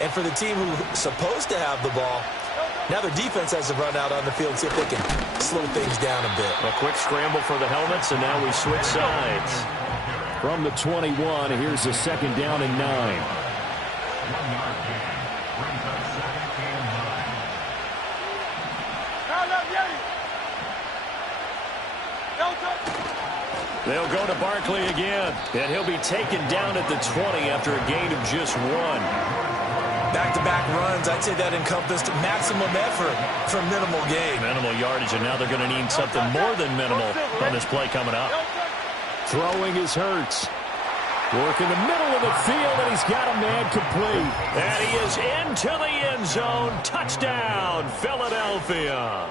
And for the team who's supposed to have the ball, now their defense has to run out on the field and see if they can slow things down a bit. A quick scramble for the helmets, and now we switch sides. From the 21, here's a 2nd down and 9. They'll go to Barkley again, and he'll be taken down at the 20 after a gain of just 1. Back-to-back runs, I'd say that encompassed maximum effort for minimal gain. Minimal yardage, and now they're going to need something more than minimal on this play coming up. Throwing is Hurts. Work in the middle of the field, and he's got a man complete. And he is into the end zone. Touchdown, Philadelphia.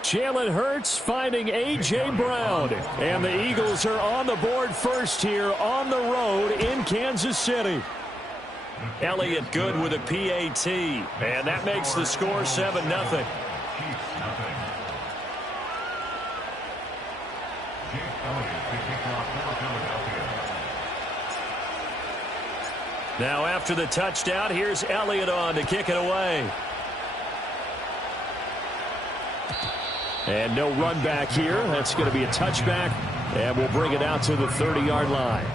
Jalen Hurts finding A.J. Brown. And the Eagles are on the board first here on the road in Kansas City. Elliott good with a PAT. And that makes the score 7-0. Now after the touchdown, here's Elliott on to kick it away. And no run back here. That's going to be a touchback. And we'll bring it out to the 30-yard line.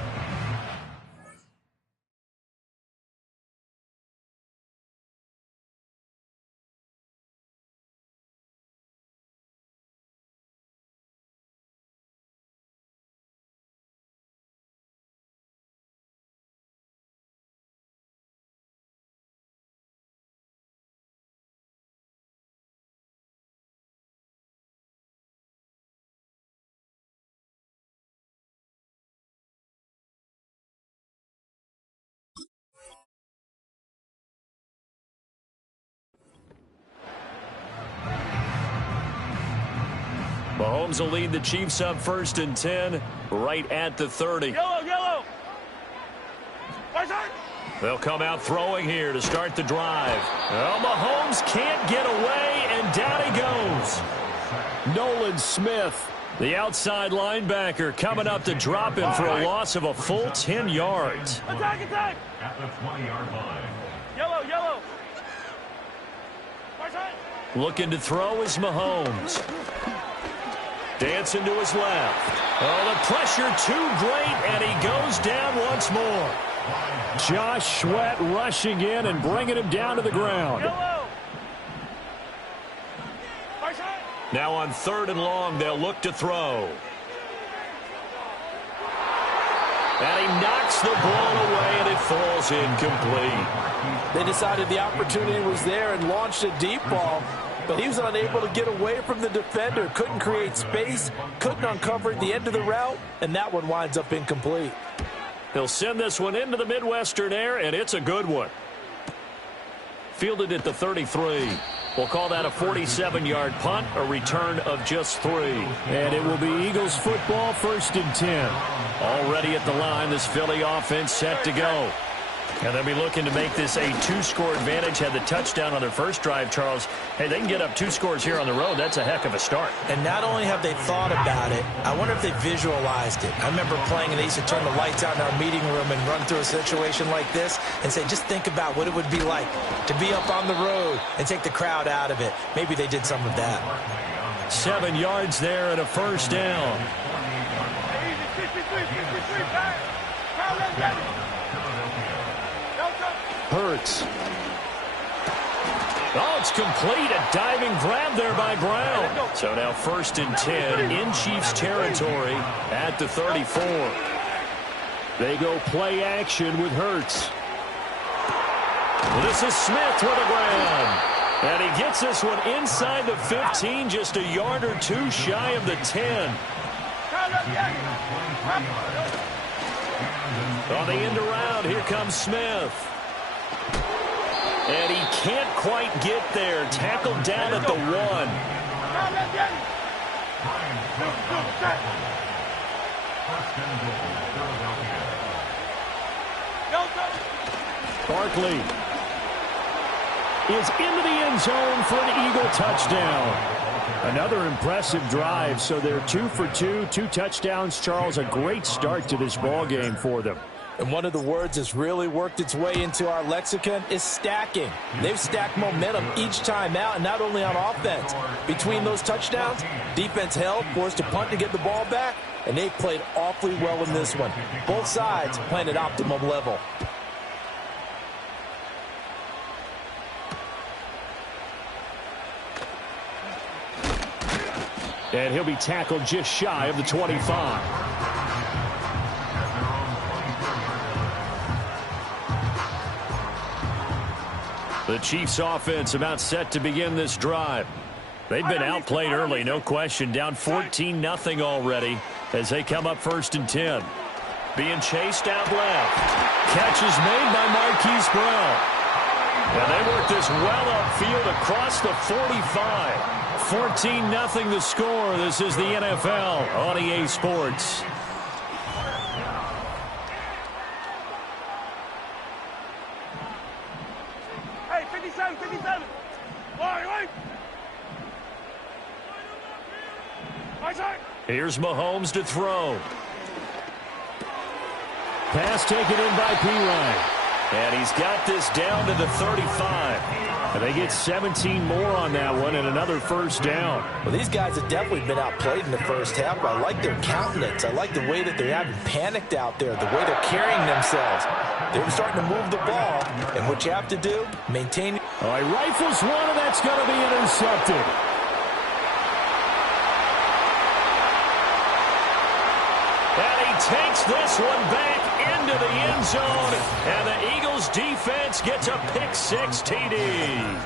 Mahomes will lead the Chiefs up 1st and 10 right at the 30. Yellow. They'll come out throwing here to start the drive. Well, Mahomes can't get away, and down he goes. Nolan Smith, the outside linebacker, coming up to drop him for a loss of a full 10 yards. Attack. At the 20-yard line. Yellow. Looking to throw is Mahomes. Dancing to his left. Oh, the pressure too great, and he goes down once more. Josh Sweat rushing in and bringing him down to the ground. Now on 3rd and long, they'll look to throw. And he knocks the ball away, and it falls incomplete. They decided the opportunity was there and launched a deep ball, but he was unable to get away from the defender, couldn't create space, couldn't uncover the end of the route, and that one winds up incomplete. He'll send this one into the Midwestern air, and it's a good one. Fielded at the 33. We'll call that a 47-yard punt, a return of just 3. And it will be Eagles football 1st and 10. Already at the line, this Philly offense set to go. And they'll be looking to make this a 2-score advantage. Had the touchdown on their first drive, Charles. Hey, they can get up 2 scores here on the road. That's a heck of a start. And not only have they thought about it, I wonder if they visualized it. I remember playing, and they used to turn the lights out in our meeting room and run through a situation like this and say, just think about what it would be like to be up on the road and take the crowd out of it. Maybe they did some of that. 7 yards there and a 1st down. Hurts. Oh, it's complete. A diving grab there by Brown. So now 1st and 10 in Chiefs territory at the 34. They go play action with Hurts. This is Smith with a grab. And he gets this one inside the 15, just a yard or 2 shy of the 10. On the end around, here comes Smith. And he can't quite get there. Tackled down at the 1. Barkley is into the end zone for an Eagle touchdown. Another impressive drive. So they're 2 for 2, 2 touchdowns. Charles, a great start to this ball game for them. And one of the words that's really worked its way into our lexicon is stacking. They've stacked momentum each time out, and not only on offense. Between those touchdowns, defense held, forced to punt to get the ball back, and they played awfully well in this one. Both sides playing at optimum level. And he'll be tackled just shy of the 25. The Chiefs offense about set to begin this drive. They've been outplayed early, no question. Down 14-0 already as they come up 1st and 10. Being chased out left. Catch is made by Marquise Brown. And they work this well upfield across the 45. 14-0 the score. This is the NFL on EA Sports. Hey, 57, 57. Wait. Here's Mahomes to throw. Pass taken in by Pirine. And he's got this down to the 35. And they get 17 more on that one and another 1st down. Well, these guys have definitely been outplayed in the first half, but I like their countenance. I like the way that they haven't panicked out there, the way they're carrying themselves. They're starting to move the ball, and what you have to do, maintain. All right, rifles one, and that's going to be intercepted. And he takes this one back into the end zone, and the Eagles defense gets a pick-6 TD.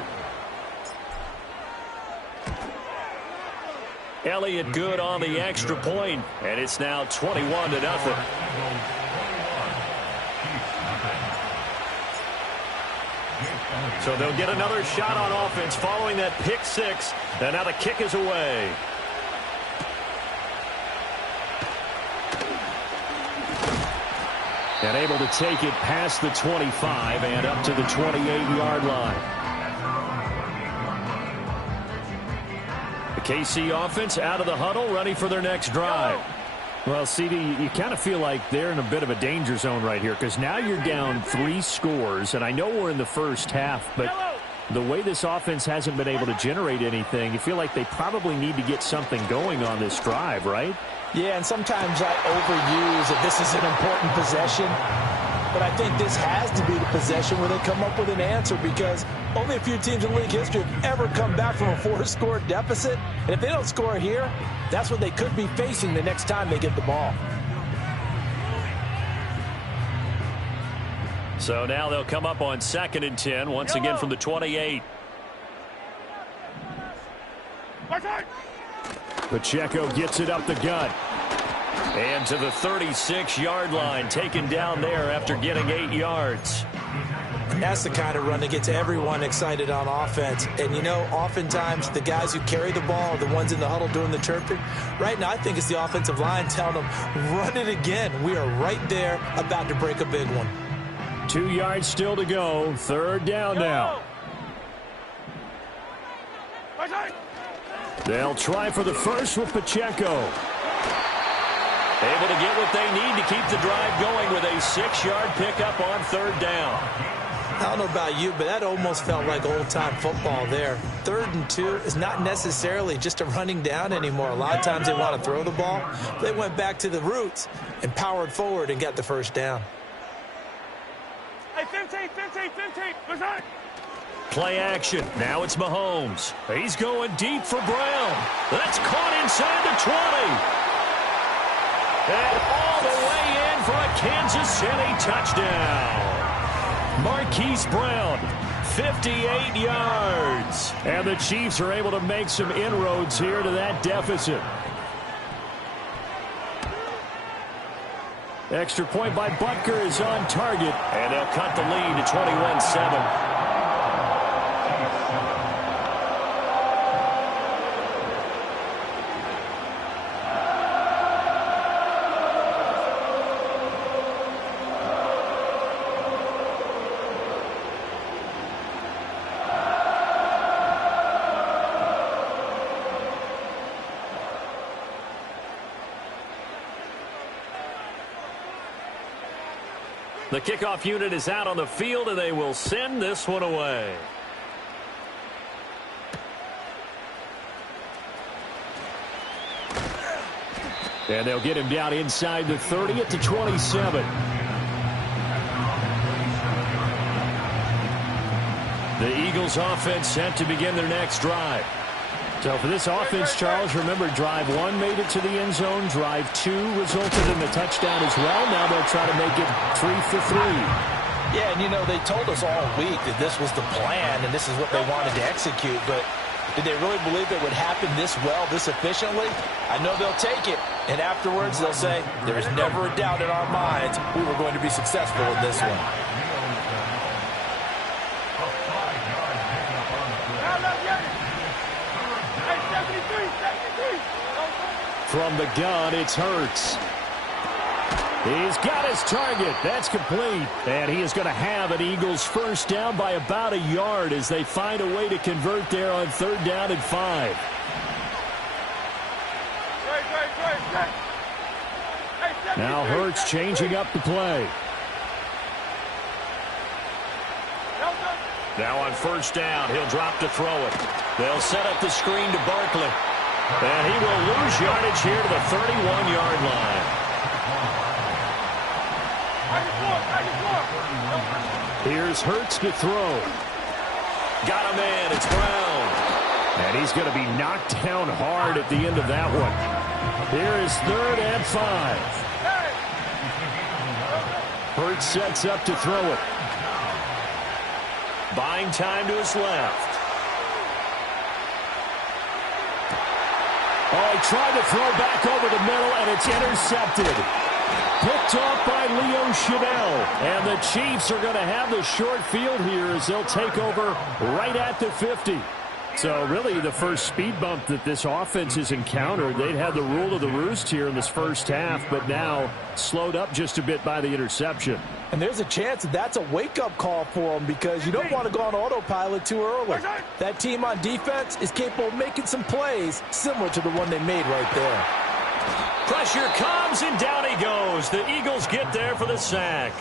Elliott good on the extra point, and it's now 21-0. So they'll get another shot on offense following that pick-6, and now the kick is away. And able to take it past the 25 and up to the 28-yard line. The KC offense out of the huddle, ready for their next drive. Well, CD, you kind of feel like they're in a bit of a danger zone right here because now you're down 3 scores, and I know we're in the first half, but the way this offense hasn't been able to generate anything, you feel like they probably need to get something going on this drive, right? Yeah, and sometimes I overuse that this is an important possession, but I think this has to be the possession where they come up with an answer because only a few teams in league history have ever come back from a 4-score deficit, and if they don't score here, that's what they could be facing the next time they get the ball. So now they'll come up on 2nd and 10, once again from the 28. Pacheco gets it up the gut. And to the 36-yard line, taken down there after getting 8 yards. That's the kind of run that gets everyone excited on offense. And, you know, oftentimes the guys who carry the ball are the ones in the huddle doing the chirping. Right now, I think it's the offensive line telling them, run it again. We are right there about to break a big one. 2 yards still to go. 3rd down now. They'll try for the first with Pacheco. Able to get what they need to keep the drive going with a 6-yard pickup on 3rd down. I don't know about you, but that almost felt like old-time football there. 3rd and 2 is not necessarily just a running down anymore. A lot of times they want to throw the ball. They went back to the roots and powered forward and got the 1st down. Hey, 15. What's that? Play action. Now it's Mahomes. He's going deep for Brown. That's caught inside the 20. And all the way in for a Kansas City touchdown. Marquise Brown, 58 yards. And the Chiefs are able to make some inroads here to that deficit. Extra point by Butker is on target. And they'll cut the lead to 21-7. The kickoff unit is out on the field, and they will send this one away. And they'll get him down inside the 30 at the 27. The Eagles offense set to begin their next drive. So for this offense, Charles, remember, drive 1 made it to the end zone. Drive 2 resulted in the touchdown as well. Now they'll try to make it 3 for 3. Yeah, and, you know, they told us all week that this was the plan and this is what they wanted to execute. But did they really believe it would happen this well, this efficiently? I know they'll take it. And afterwards, they'll say, there's never a doubt in our minds we were going to be successful in this one. From the gun, it's Hurts. He's got his target. That's complete. And he is going to have an Eagles first down by about a yard as they find a way to convert there on 3rd down and 5. Now Hurts changing up the play. Now on 1st down, he'll drop to throw it. They'll set up the screen to Barkley. And he will lose yardage here to the 31-yard line. Here's Hurts to throw. Got a man. It's Brown. And he's going to be knocked down hard at the end of that one. Here is 3rd and 5. Hurts sets up to throw it. Buying time to his left. Oh, he tried to throw back over the middle, and it's intercepted. Picked off by Leo Chanel. And the Chiefs are going to have the short field here as they'll take over right at the 50. So really the first speed bump that this offense has encountered. They'd had the rule of the roost here in this first half, but now slowed up just a bit by the interception. And there's a chance that that's a wake-up call for them because you don't want to go on autopilot too early. That team on defense is capable of making some plays similar to the one they made right there. Pressure comes, and down he goes. The Eagles get there for the sack.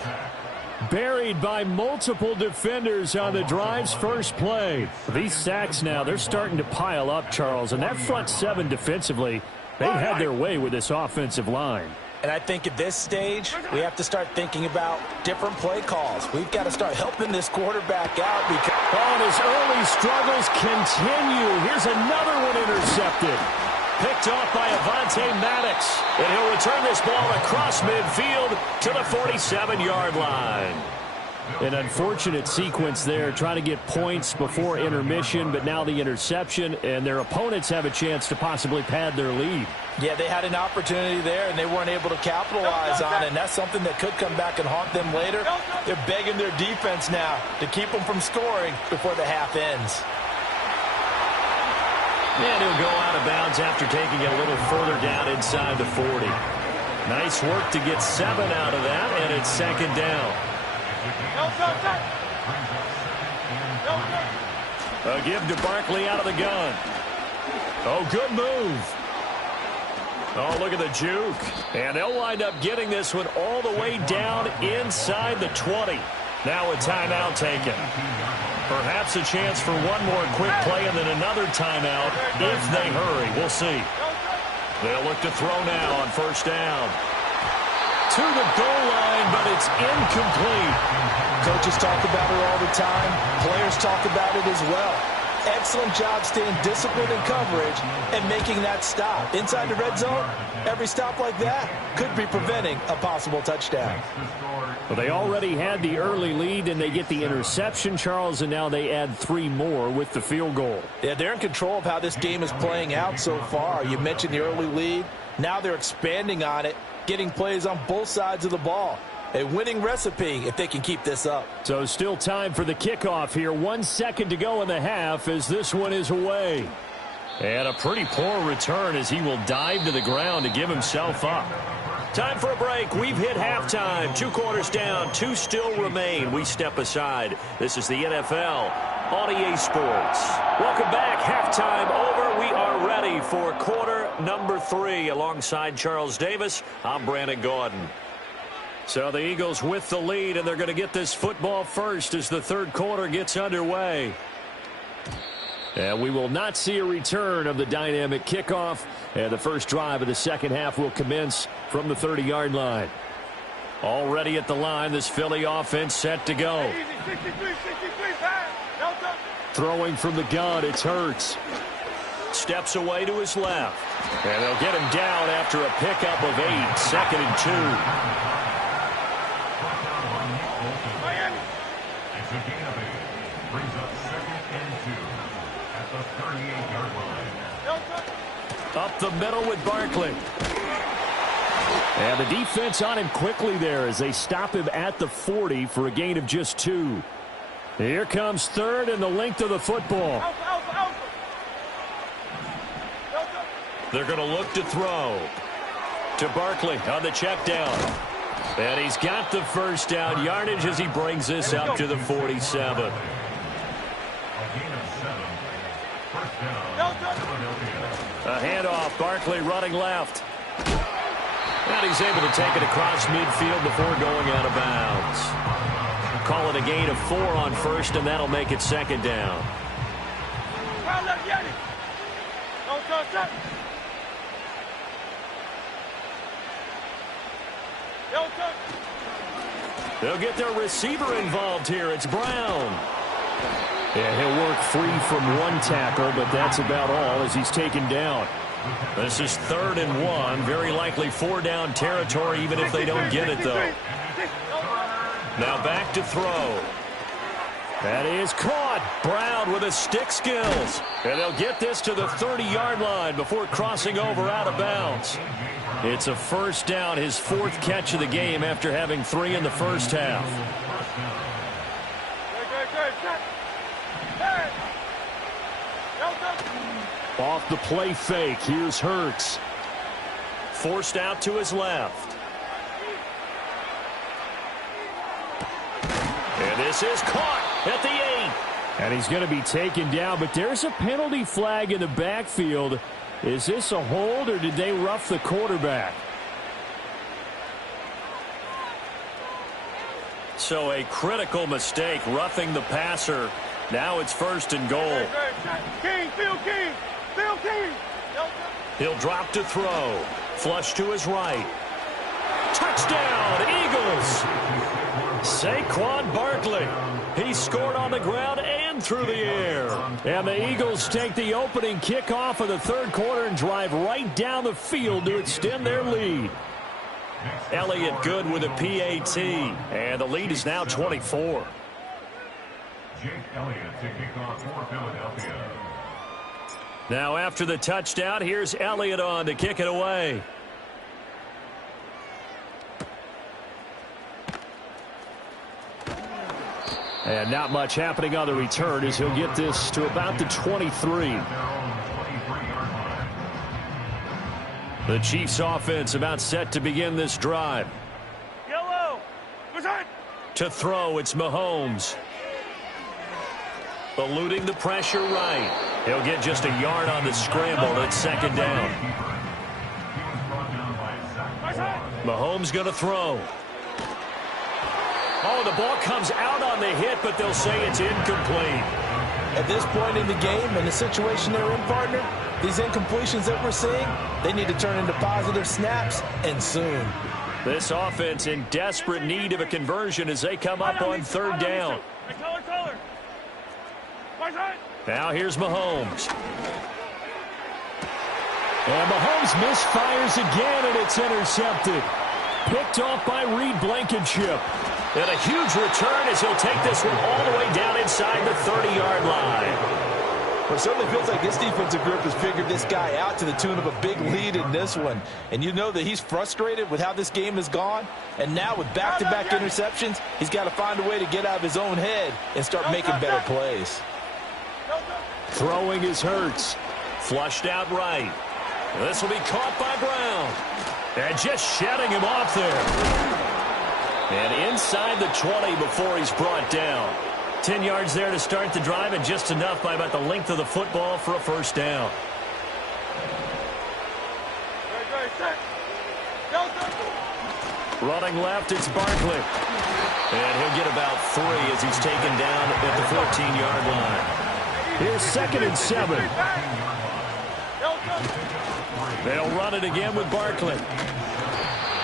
Buried by multiple defenders on the drive's first play. These sacks now, they're starting to pile up, Charles. And that front 7 defensively, they had their way with this offensive line. And I think at this stage, we have to start thinking about different play calls. We've got to start helping this quarterback out. Because and his early struggles continue. Here's another one intercepted. Picked off by Avonte Maddox. And he'll return this ball across midfield to the 47-yard line. An unfortunate sequence there, trying to get points before intermission, but now the interception, and their opponents have a chance to possibly pad their lead. Yeah, they had an opportunity there, and they weren't able to capitalize on it, and that's something that could come back and haunt them later. They're begging their defense now to keep them from scoring before the half ends. And he'll go out of bounds after taking it a little further down inside the 40. Nice work to get 7 out of that, and it's 2nd down. A give to Barkley out of the gun. Oh, good move. Oh, look at the juke. And they'll wind up getting this one all the way down inside the 20. Now a timeout taken. Perhaps a chance for one more quick play and then another timeout if they hurry. We'll see. They'll look to throw now on 1st down. To the goal line, but it's incomplete. Coaches talk about it all the time. Players talk about it as well. Excellent job staying disciplined in coverage and making that stop. Inside the red zone, every stop like that could be preventing a possible touchdown. Well, they already had the early lead, and they get the interception, Charles, and now they add 3 more with the field goal. Yeah, they're in control of how this game is playing out so far. You mentioned the early lead. Now they're expanding on it, getting plays on both sides of the ball. A winning recipe if they can keep this up. So still time for the kickoff here. 1 second to go in the half as this one is away. And a pretty poor return as he will dive to the ground to give himself up. Time for a break. We've hit halftime. 2 quarters down. 2 still remain. We step aside. This is the NFL on EA Sports. Welcome back. Halftime over. We are ready for quarter number 3. Alongside Charles Davis, I'm Brandon Gaudin. So the Eagles with the lead, and they're going to get this football first as the third quarter gets underway. And we will not see a return of the dynamic kickoff. And the first drive of the second half will commence from the 30-yard line. Already at the line, this Philly offense set to go. Throwing from the gun, it's Hurts. Steps away to his left. And they'll get him down after a pickup of 8, 2nd and 2. Miami. It's a gain of 8. Brings up 2nd and 2 at the 38-yard line. Up the middle with Barkley. And the defense on him quickly there as they stop him at the 40 for a gain of just 2. Here comes third and the length of the football. They're going to look to throw to Barkley on the check down. And he's got the first down yardage as he brings this up to the 47. A handoff, Barkley running left. And he's able to take it across midfield before going out of bounds. Call it a gain of 4 on first, and that'll make it second down. They'll get their receiver involved here. It's Brown. Yeah, he'll work free from one tackle, but that's about all as he's taken down. This is 3rd and 1. Very likely 4-down territory, even if they don't get it, though. Now back to throw. That is caught. Brown with his stick skills. And they'll get this to the 30-yard line before crossing over out of bounds. It's a first down, his 4th catch of the game after having 3 in the first half. Off the play fake, here's Hurts. Forced out to his left. And this is caught at the 8. And he's going to be taken down, but there's a penalty flag in the backfield. Is this a hold, or did they rough the quarterback? So a critical mistake, roughing the passer. Now it's 1st and goal. King, Phil King, Phil King. He'll drop to throw. Flush to his right. Touchdown, Eagles! Saquon Barkley. He scored on the ground and through the air. And the Eagles take the opening kickoff of the third quarter and drive right down the field to extend their lead. Elliott good with a PAT. And the lead is now 24. Jake Elliott to kick off for Philadelphia. Now after the touchdown, here's Elliott on to kick it away. And not much happening on the return as he'll get this to about the 23. The Chiefs offense about set to begin this drive. Yellow. To throw, it's Mahomes. Eluding the pressure right. He'll get just a yard on the scramble. It's 2nd down. Mahomes going to throw. Oh, the ball comes out on the hit, but they'll say it's incomplete. At this point in the game and the situation they're in, partner, these incompletions that we're seeing, they need to turn into positive snaps, and soon. This offense in desperate need of a conversion as they come up on 3rd down. Now here's Mahomes. And Mahomes misfires again, and it's intercepted. Picked off by Reed Blankenship. And a huge return as he'll take this one all the way down inside the 30-yard line. Well, it certainly feels like this defensive group has figured this guy out to the tune of a big lead in this one. And you know that he's frustrated with how this game has gone. And now with back-to-back interceptions, he's got to find a way to get out of his own head and start making better plays. Throwing is Hurts. Flushed out right. This will be caught by Brown. And just shedding him off there. And inside the 20 before he's brought down. 10 yards there to start the drive, and just enough by about the length of the football for a first down. Running left, it's Barkley. And he'll get about 3 as he's taken down at the 14-yard line. Here's 2nd and 7. They'll run it again with Barkley.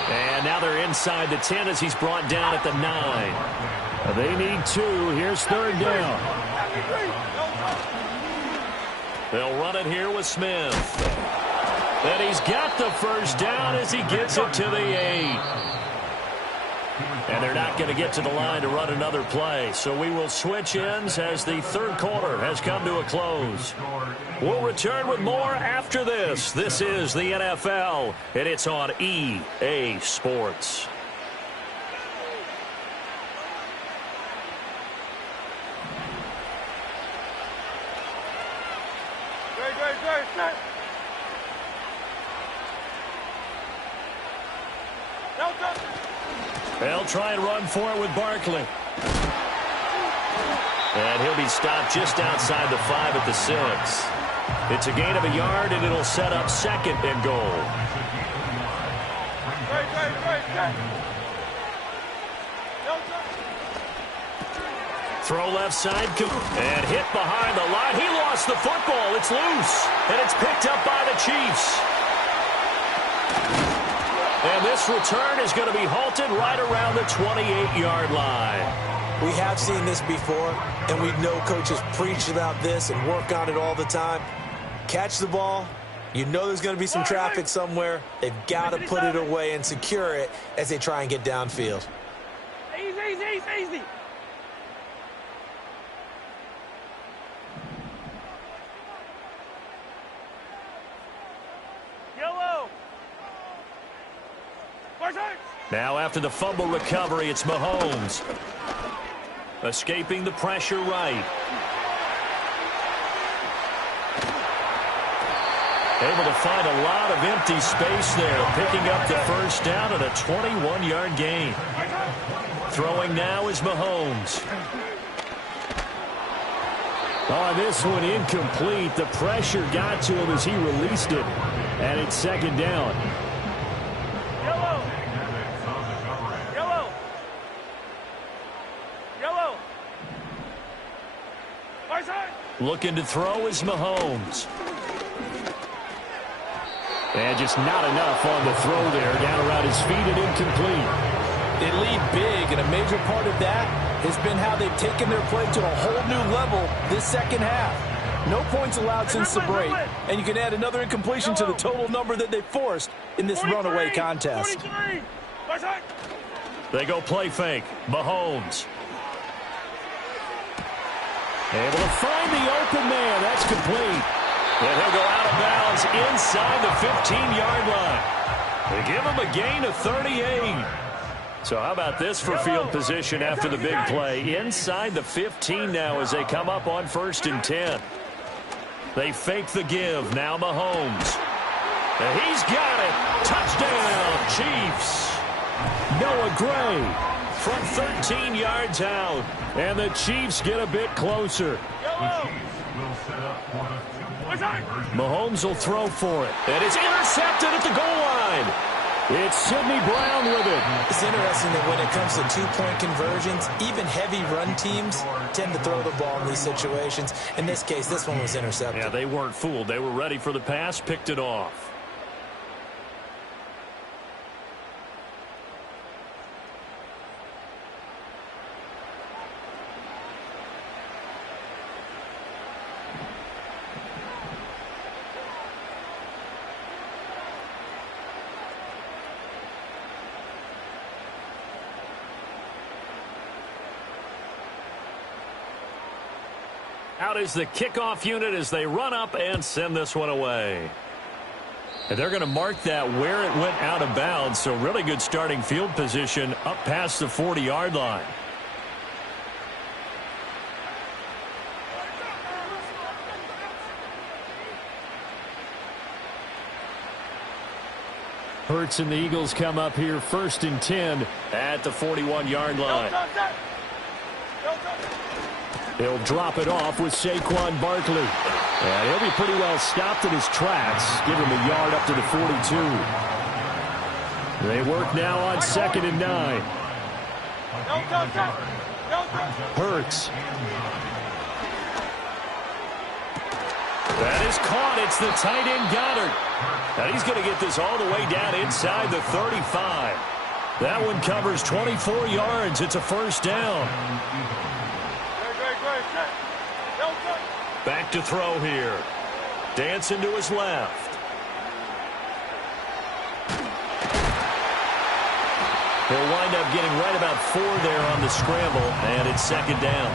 And now they're inside the 10 as he's brought down at the 9. They need 2. Here's 3rd down. They'll run it here with Smith. And he's got the 1st down as he gets it to the 8. And they're not going to get to the line to run another play. So we will switch ends as the 3rd quarter has come to a close. We'll return with more after this. This is the NFL, and it's on EA Sports. Set. They'll try and run for it with Barkley. And he'll be stopped just outside the 5 at the 6. It's a gain of a yard, and it'll set up 2nd and goal. Throw left side, and hit behind the line. He lost the football. It's loose, and it's picked up by the Chiefs. And this return is going to be halted right around the 28-yard line. We have seen this before, and we know coaches preach about this and work on it all the time. Catch the ball. You know there's going to be some traffic somewhere. They've got to put it away and secure it as they try and get downfield. Easy. Yellow. Now after the fumble recovery, it's Mahomes. Escaping the pressure right. Able to find a lot of empty space there, picking up the 1st down and a 21-yard gain. Throwing now is Mahomes. Oh, this one incomplete. The pressure got to him as he released it. And it's 2nd down. Looking to throw is Mahomes. And just not enough on the throw there. Down around his feet and incomplete. They lead big, and a major part of that has been how they've taken their play to a whole new level this 2nd half. No points allowed since the break, and you can add another incompletion to the total number that they forced in this runaway contest. They go play fake. Mahomes. Able to find the open man. That's complete. And he'll go out of bounds inside the 15-yard line. They give him a gain of 38. So how about this for field position after the big play? Inside the 15 now as they come up on 1st and 10. They fake the give. Now Mahomes. And he's got it. Touchdown, Chiefs. Noah Gray from 13 yards out. And the Chiefs get a bit closer. Mahomes will throw for it. And it's intercepted at the goal line. It's Sidney Brown with it. It's interesting that when it comes to 2-point conversions, even heavy run teams tend to throw the ball in these situations. In this case, this one was intercepted. Yeah, they weren't fooled. They were ready for the pass, picked it off. Out is the kickoff unit as they run up and send this one away. And they're going to mark that where it went out of bounds, so really good starting field position up past the 40-yard line. Hurts and the Eagles come up here 1st and 10 at the 41-yard line. He'll drop it off with Saquon Barkley. And he'll be pretty well stopped in his tracks. Give him a yard up to the 42. They work now on 2nd and 9. Hurts. That is caught. It's the tight end Goddard. And he's going to get this all the way down inside the 35. That one covers 24 yards. It's a first down. Back to throw here. Dancing to his left. He'll wind up getting right about 4 there on the scramble, and it's 2nd down.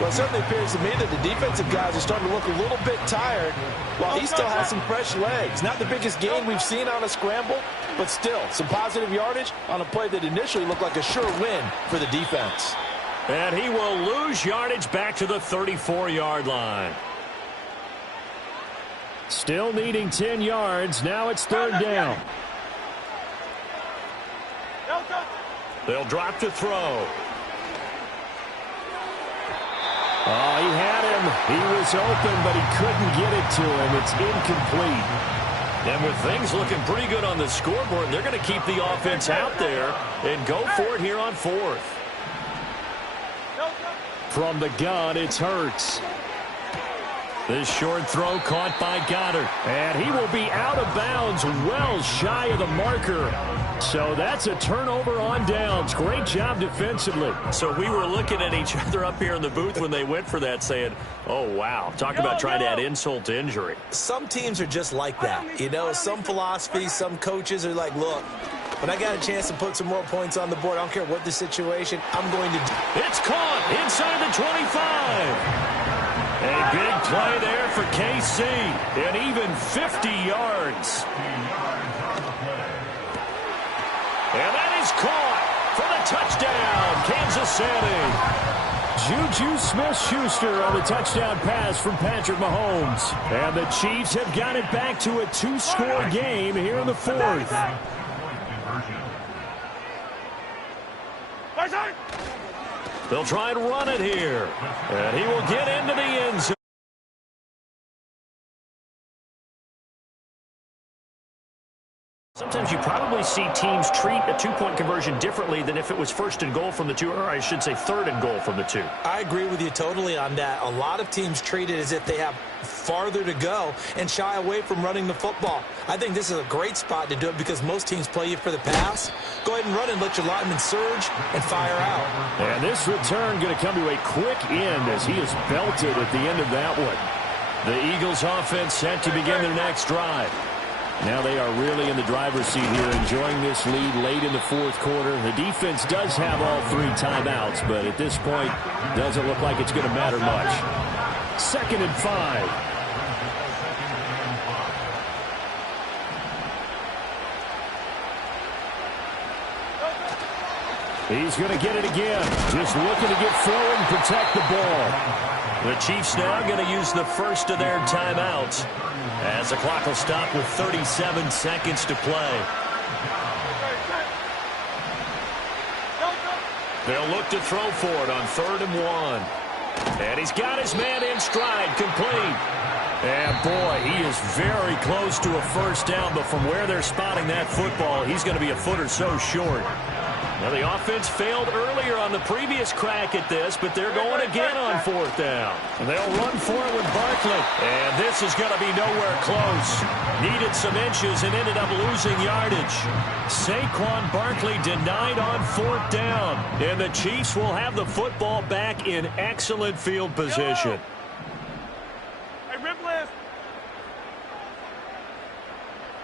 Well, it certainly appears to me that the defensive guys are starting to look a little bit tired while he still has some fresh legs. Not the biggest gain we've seen on a scramble, but still some positive yardage on a play that initially looked like a sure win for the defense. And he will lose yardage back to the 34-yard line. Still needing 10 yards. Now it's 3rd down. They'll drop to throw. Oh, he had him. He was open, but he couldn't get it to him. It's incomplete. And with things looking pretty good on the scoreboard, they're going to keep the offense out there and go for it here on 4th. From the gun, it's Hurts. This short throw caught by Goddard. And he will be out of bounds, well shy of the marker. So that's a turnover on downs. Great job defensively. So we were looking at each other up here in the booth when they went for that saying, oh, wow. Talk about trying to add insult to injury. Some teams are just like that. You know, some philosophies, some coaches are like, look, when I got a chance to put some more points on the board, I don't care what the situation, I'm going to do. It's caught inside the 25. A big play there for KC, and even 50 yards. And that is caught for the touchdown, Kansas City. Juju Smith-Schuster on the touchdown pass from Patrick Mahomes. And the Chiefs have got it back to a 2-score game here in the 4th. They'll try and run it here. And he will get into the end zone. Sometimes you probably see teams treat a 2-point conversion differently than if it was 1st and goal from the 2, or I should say 3rd and goal from the 2. I agree with you totally on that. A lot of teams treat it as if they have farther to go and shy away from running the football. I think this is a great spot to do it because most teams play you for the pass. Go ahead and run and let your lineman surge and fire out. And this return going to come to a quick end as he is belted at the end of that one. The Eagles offense set to begin their next drive. Now they are really in the driver's seat here, enjoying this lead late in the 4th quarter. The defense does have all 3 timeouts, but at this point, doesn't look like it's going to matter much. 2nd and 5. He's going to get it again. Just looking to get forward and protect the ball. The Chiefs now going to use the first of their timeouts as the clock will stop with 37 seconds to play. They'll look to throw for it on 3rd and 1. And he's got his man in stride, complete. And boy, he is very close to a first down, but from where they're spotting that football, he's going to be a foot or so short. Now, the offense failed earlier on the previous crack at this, but they're going again on 4th down. And they'll run for it with Barkley. And this is going to be nowhere close. Needed some inches and ended up losing yardage. Saquon Barkley denied on 4th down. And the Chiefs will have the football back in excellent field position. Hey, rip list.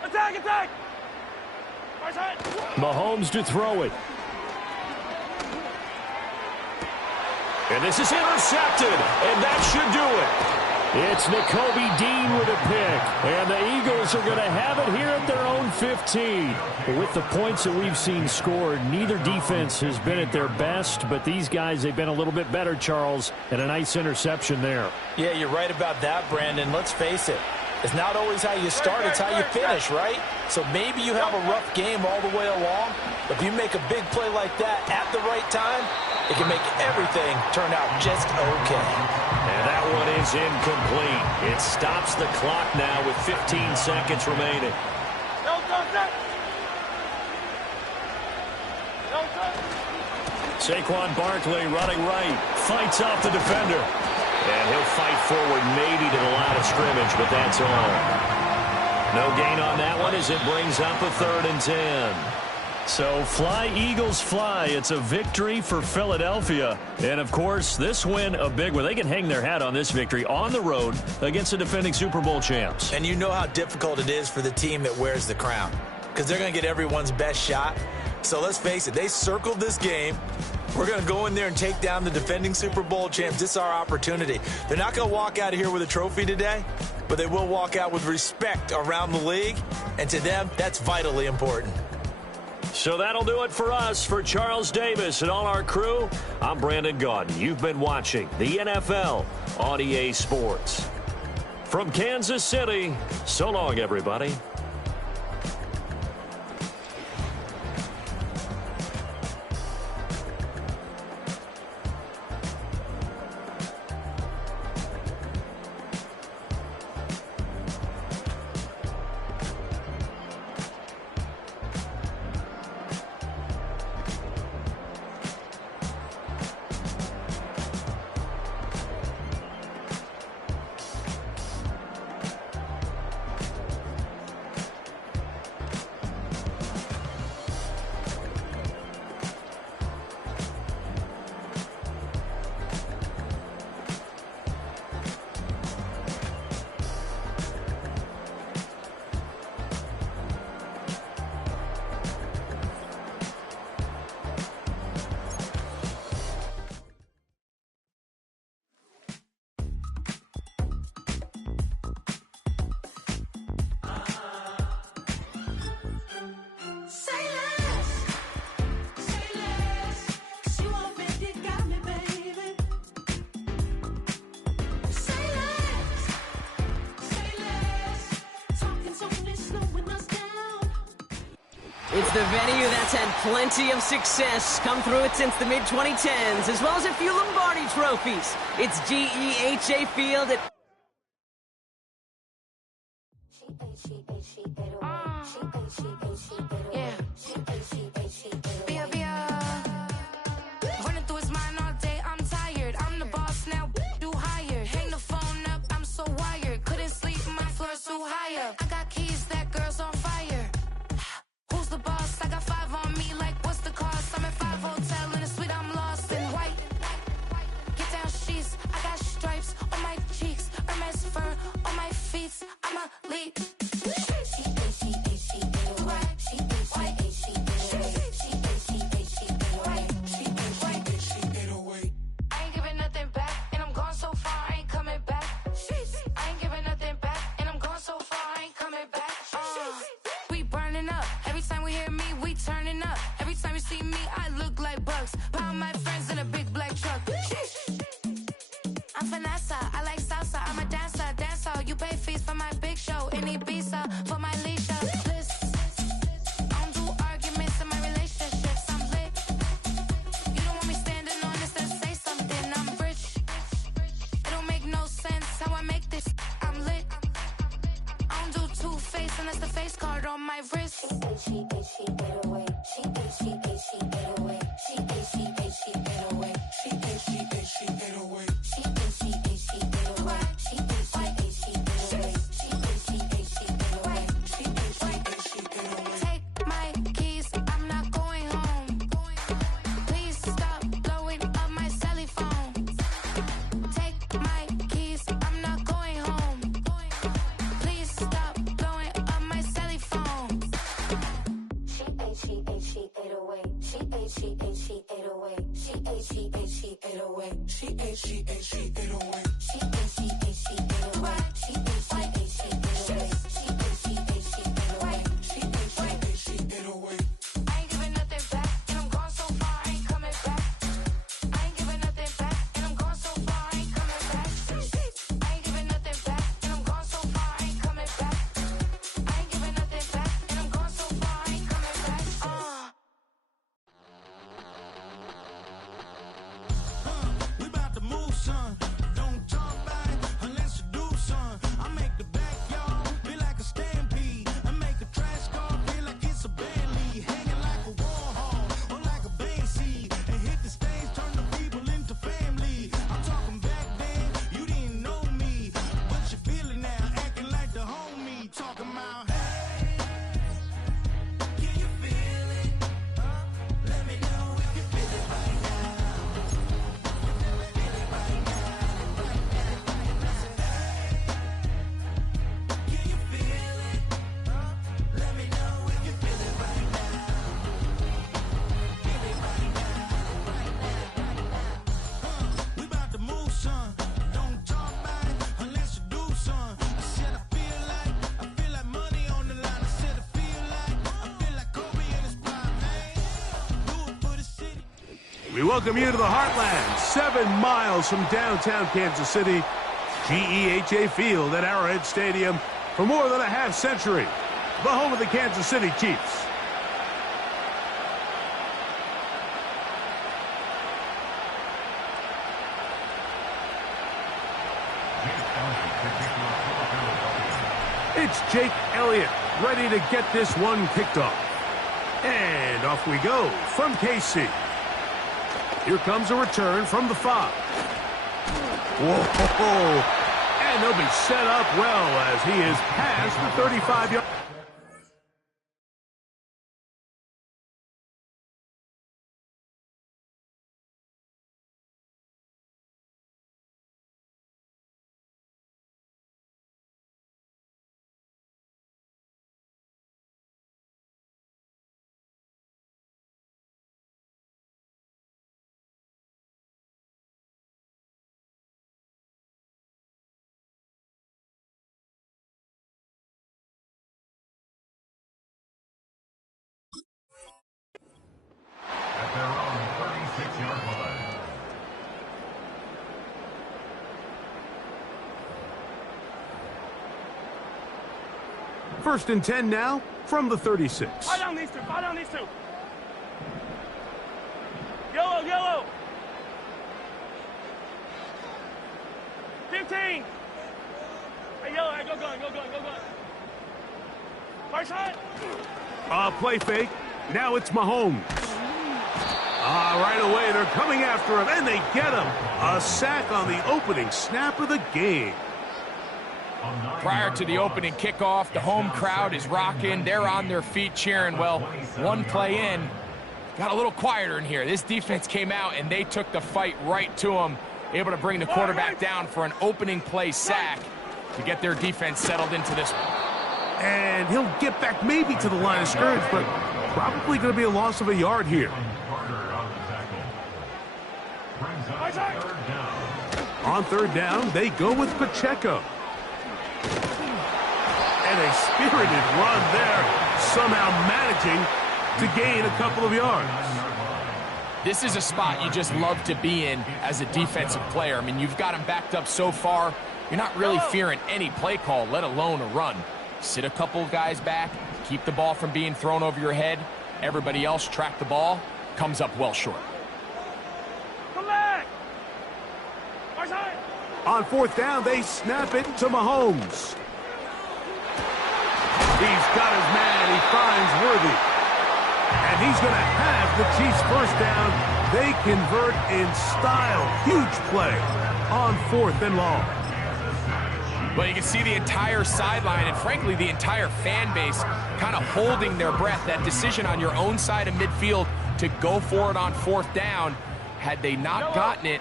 Attack, attack. Mahomes to throw it. And this is intercepted, and that should do it. It's Nakobe Dean with a pick, and the Eagles are going to have it here at their own 15. With the points that we've seen scored, neither defense has been at their best, but these guys, they've been a little bit better, Charles, and a nice interception there. Yeah, you're right about that, Brandon. Let's face it. It's not always how you start, it's how you finish, right? So maybe you have a rough game all the way along, but if you make a big play like that at the right time, it can make everything turn out just okay. And that one is incomplete. It stops the clock now with 15 seconds remaining. Saquon Barkley running right. Fights off the defender. And he'll fight forward maybe to the line of scrimmage, but that's all. No gain on that one as it brings up a 3rd and 10. So fly, Eagles, fly. It's a victory for Philadelphia. And, of course, this win a big one. They can hang their hat on this victory on the road against the defending Super Bowl champs. And you know how difficult it is for the team that wears the crown because they're going to get everyone's best shot. So let's face it, they circled this game. We're going to go in there and take down the defending Super Bowl champs. This is our opportunity. They're not going to walk out of here with a trophy today, but they will walk out with respect around the league. And to them, that's vitally important. So that'll do it for us. For Charles Davis and all our crew, I'm Brandon Gaudin. You've been watching the NFL on EA Sports. From Kansas City, so long, everybody. It's the venue that's had plenty of success, come through it since the mid-2010s, as well as a few Lombardi trophies. It's GEHA Field at... Running through his mind all day, I'm tired. I'm the boss now, do higher. Hang the phone up, I'm so wired. Couldn't sleep, my floor's too higher. I got keys, that girl's on fire. Who's the boss? I got 5 on me, like what's the cost? I'm at 5 hotel in a suite, I'm lost in white. Get down sheets, I got stripes on my cheeks, Hermes fur on my feet. I'm a lead. I ain't giving nothing back, and I'm gone so far, I ain't coming back. I ain't giving nothing back, and I'm gone so far, I ain't coming back. We burning up. Every time we hear me, we turning up. Every time you see me, I look like bugs. Pound my friends in a big black truck. I'm Vanessa, I like salsa. I'm a dancer, dance all. You pay fees for my big show in Ibiza for my leisure. Listen, I don't do arguments in my relationships. I'm lit. You don't want me standing on this, then say something. I'm rich. It don't make no sense how I make this. I'm lit. I don't do two-face unless the face card on my wrist. Take my keys, I'm not going home. Please stop blowing up my celly phone. Take my keys, I'm not going home. Please stop blowing up my celly phone. She 808. She 808. She 808. She 808. She 808. She 808. She 808. She 808. She 808. She 808. I ain't giving nothing back, and I'm gone so far, I ain't coming back. I ain't giving nothing back, and I'm gone so far, I ain't coming back. I ain't giving nothing back, and I'm gone so far, I ain't coming back. I ain't giving nothing back, and I'm gone so far, I ain't coming back. We welcome you to the Heartland, 7 miles from downtown Kansas City. GEHA Field at Arrowhead Stadium for more than a half-century. The home of the Kansas City Chiefs. It's Jake Elliott ready to get this one kicked off. And off we go from KC. Here comes a return from the 5. Whoa! And they'll be set up well as he is past the 35-yard. At their own 36-yard line. First and 10 now from the 36. Fire down these two. Fire down these two. Yellow, yellow. 15. Hey, yellow. Hey, go gun. Fire shot. Play fake. Now it's Mahomes. Right away, they're coming after him, and they get him. A sack on the opening snap of the game. Prior to the opening kickoff, the home crowd is rocking. They're on their feet cheering. Well, one play in, got a little quieter in here. This defense came out, and they took the fight right to him, able to bring the quarterback down for an opening play sack to get their defense settled into this one. And he'll get back maybe to the line of scrimmage, but probably going to be a loss of a yard here. On third down, they go with Pacheco. And a spirited run there, somehow managing to gain a couple of yards. This is a spot you just love to be in as a defensive player. I mean, you've got him backed up so far, you're not really fearing any play call, let alone a run. Sit a couple of guys back, keep the ball from being thrown over your head. Everybody else track the ball, comes up well short. Come back. On fourth down, they snap it to Mahomes. He's got his man. He finds Worthy. And he's going to have the Chiefs first down. They convert in style. Huge play on 4th and long. Well, you can see the entire sideline and, frankly, the entire fan base kind of holding their breath. That decision on your own side of midfield to go for it on 4th down, had they not gotten it,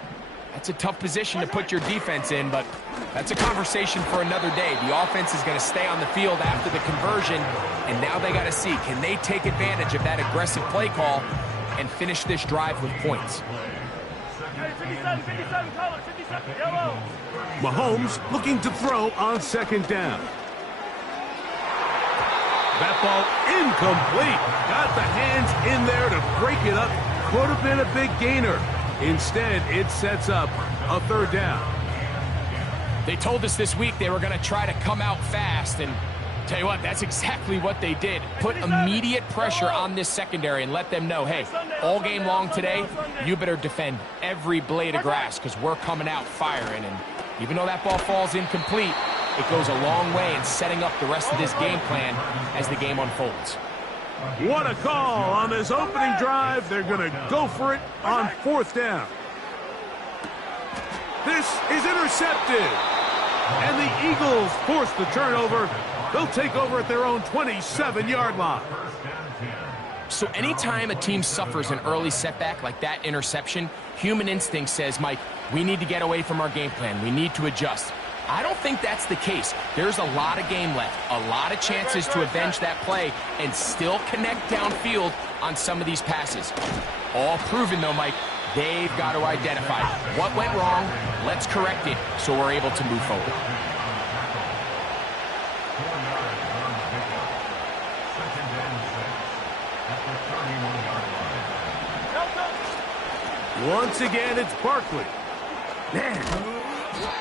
that's a tough position to put your defense in, but that's a conversation for another day. The offense is going to stay on the field after the conversion, and now they got to see, can they take advantage of that aggressive play call and finish this drive with points? 57, color, 57, yellow. Mahomes looking to throw on 2nd down. That ball incomplete. Got the hands in there to break it up. Could have been a big gainer. Instead, it sets up a 3rd down. They told us this week they were going to try to come out fast, and tell you what, that's exactly what they did. Put immediate pressure on this secondary and let them know, hey, all game long today, you better defend every blade of grass because we're coming out firing. And even though that ball falls incomplete, it goes a long way in setting up the rest of this game plan as the game unfolds. What a call on this opening drive. They're going to go for it on 4th down. This is intercepted. And the Eagles force the turnover. They'll take over at their own 27-yard line. So anytime a team suffers an early setback like that interception, human instinct says, Mike, we need to get away from our game plan. We need to adjust. I don't think that's the case. There's a lot of game left, a lot of chances to avenge that play and still connect downfield on some of these passes. All proven, though, Mike, they've got to identify what went wrong, let's correct it so we're able to move forward. Once again, it's Barkley. Man.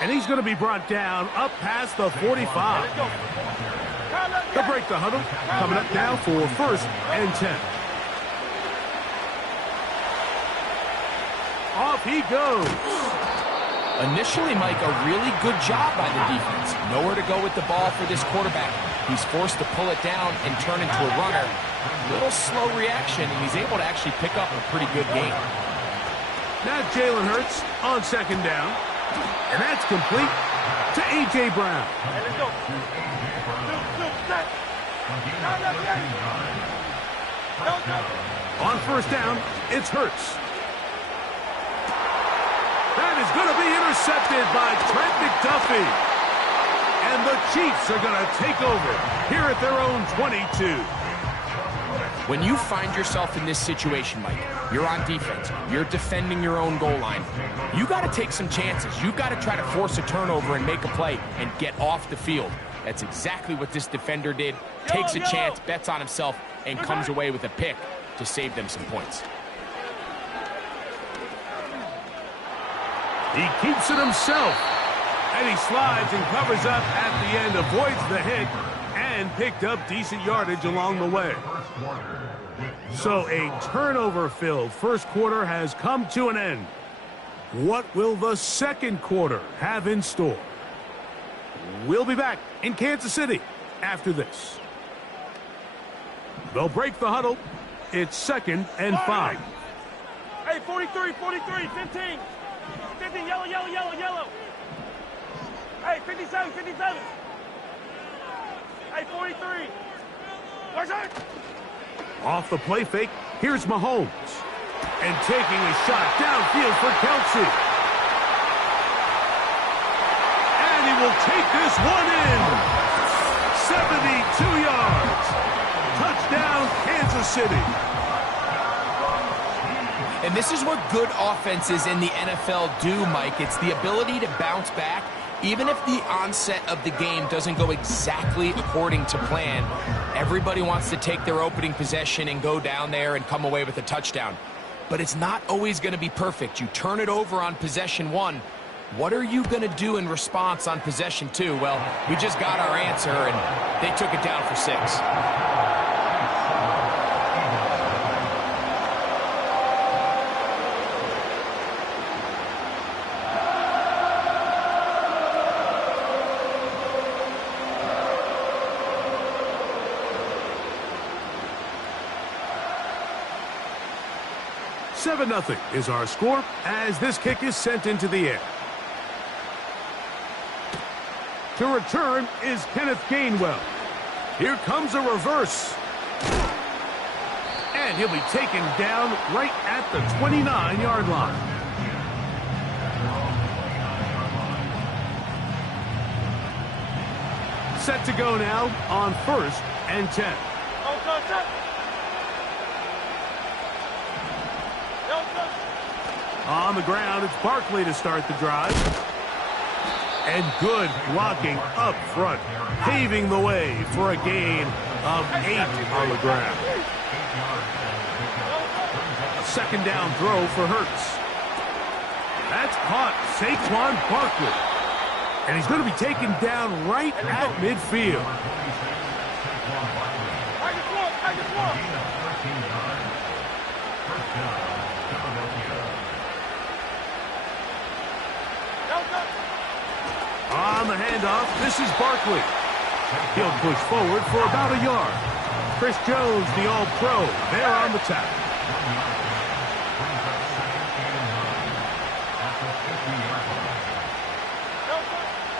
And he's going to be brought down up past the 45. They'll break the huddle. Coming up now for 1st and 10. Off he goes. Initially, Mike, a really good job by the defense. Nowhere to go with the ball for this quarterback. He's forced to pull it down and turn into a runner. Little slow reaction, and he's able to actually pick up a pretty good game. Now Jalen Hurts on 2nd down. And that's complete to A.J. Brown. Let's go. Set. On 1st down, it's Hurts. That is going to be intercepted by Trent McDuffie. And the Chiefs are going to take over here at their own 22. When you find yourself in this situation, Mike, you're on defense, you're defending your own goal line, you got to take some chances. You've got to try to force a turnover and make a play and get off the field. That's exactly what this defender did. Takes a chance, bets on himself, and comes away with a pick to save them some points. He keeps it himself. And he slides and covers up at the end, avoids the hit, and picked up decent yardage along the way. So a turnover-filled first quarter has come to an end. What will the second quarter have in store? We'll be back in Kansas City after this. They'll break the huddle. It's 2nd and 5. Hey, 43, 43, 15. 15, yellow, yellow, yellow, yellow. Hey, 57, 57. Hey, 43. Where's it? Off the play fake, here's Mahomes. And taking a shot downfield for Kelsey. And he will take this one in. 72 yards. Touchdown, Kansas City. And this is what good offenses in the NFL do, Mike. It's the ability to bounce back. Even if the onset of the game doesn't go exactly according to plan, everybody wants to take their opening possession and go down there and come away with a touchdown. But it's not always going to be perfect. You turn it over on possession 1. What are you going to do in response on possession 2? Well, we just got our answer, and they took it down for 6. Seven 7-0 is our score as this kick is sent into the air. To return is Kenneth Gainwell. Here comes a reverse. And he'll be taken down right at the 29-yard line. Set to go now on 1st and 10. On the ground, it's Barkley to start the drive. And good blocking up front, paving the way for a gain of 8 on the ground. A 2nd down throw for Hurts. That's caught Saquon Barkley. And he's going to be taken down right at midfield. On the handoff, this is Barkley. He'll push forward for about a yard. Chris Jones, the All-Pro, there on the tackle.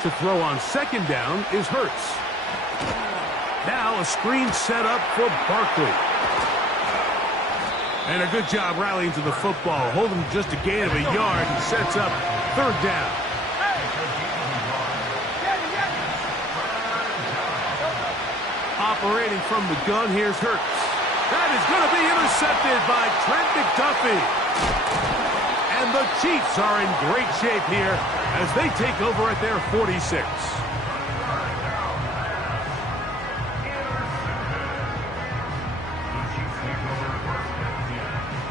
To throw on 2nd down is Hurts. Now a screen set up for Barkley. And a good job rallying to the football, holding just a gain of a yard and sets up 3rd down. Operating from the gun, here's Hurts. That is going to be intercepted by Trent McDuffie. And the Chiefs are in great shape here as they take over at their 46.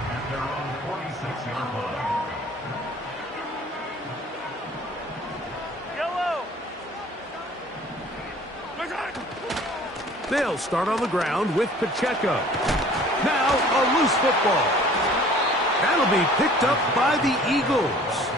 At their own 46-yard line. They'll start on the ground with Pacheco. Now a loose football. That'll be picked up by the Eagles.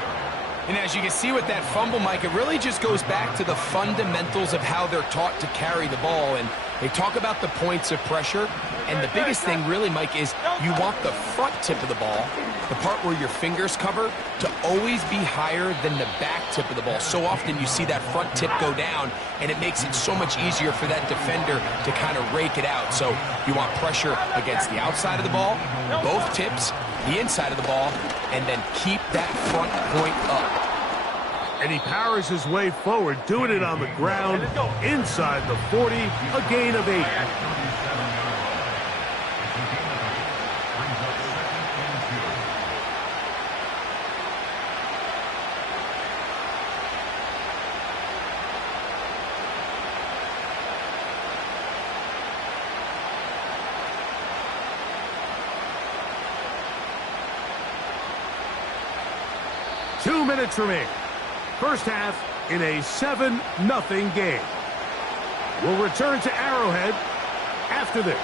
And as you can see with that fumble, Mike, it really just goes back to the fundamentals of how they're taught to carry the ball. And they talk about the points of pressure. And the biggest thing really, Mike, is you want the front tip of the ball, the part where your fingers cover, to always be higher than the back tip of the ball. So often you see that front tip go down, and it makes it so much easier for that defender to kind of rake it out. So you want pressure against the outside of the ball, both tips, the inside of the ball, and then keep that front point up. And he powers his way forward, doing it on the ground, inside the 40, a gain of 8. Two minutes remaining. First half in a 7-0 game. We'll return to Arrowhead after this.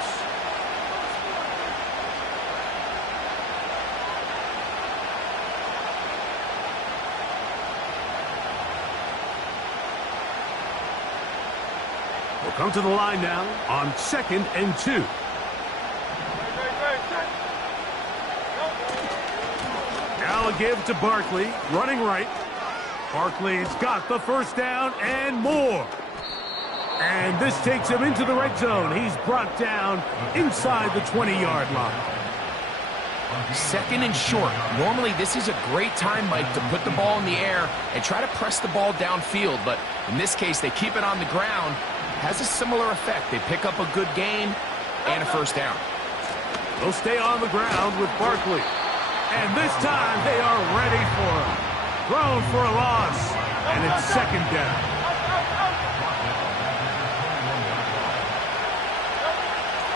We'll come to the line now on 2nd and 2. Now a give to Barkley, running right. Barkley's got the first down and more. And this takes him into the red zone. He's brought down inside the 20-yard line. 2nd and short. Normally this is a great time, Mike, to put the ball in the air and try to press the ball downfield. But in this case, they keep it on the ground. Has a similar effect. They pick up a good gain and a first down. They'll stay on the ground with Barkley. And this time they are ready for him. Thrown for a loss, and it's 2nd down.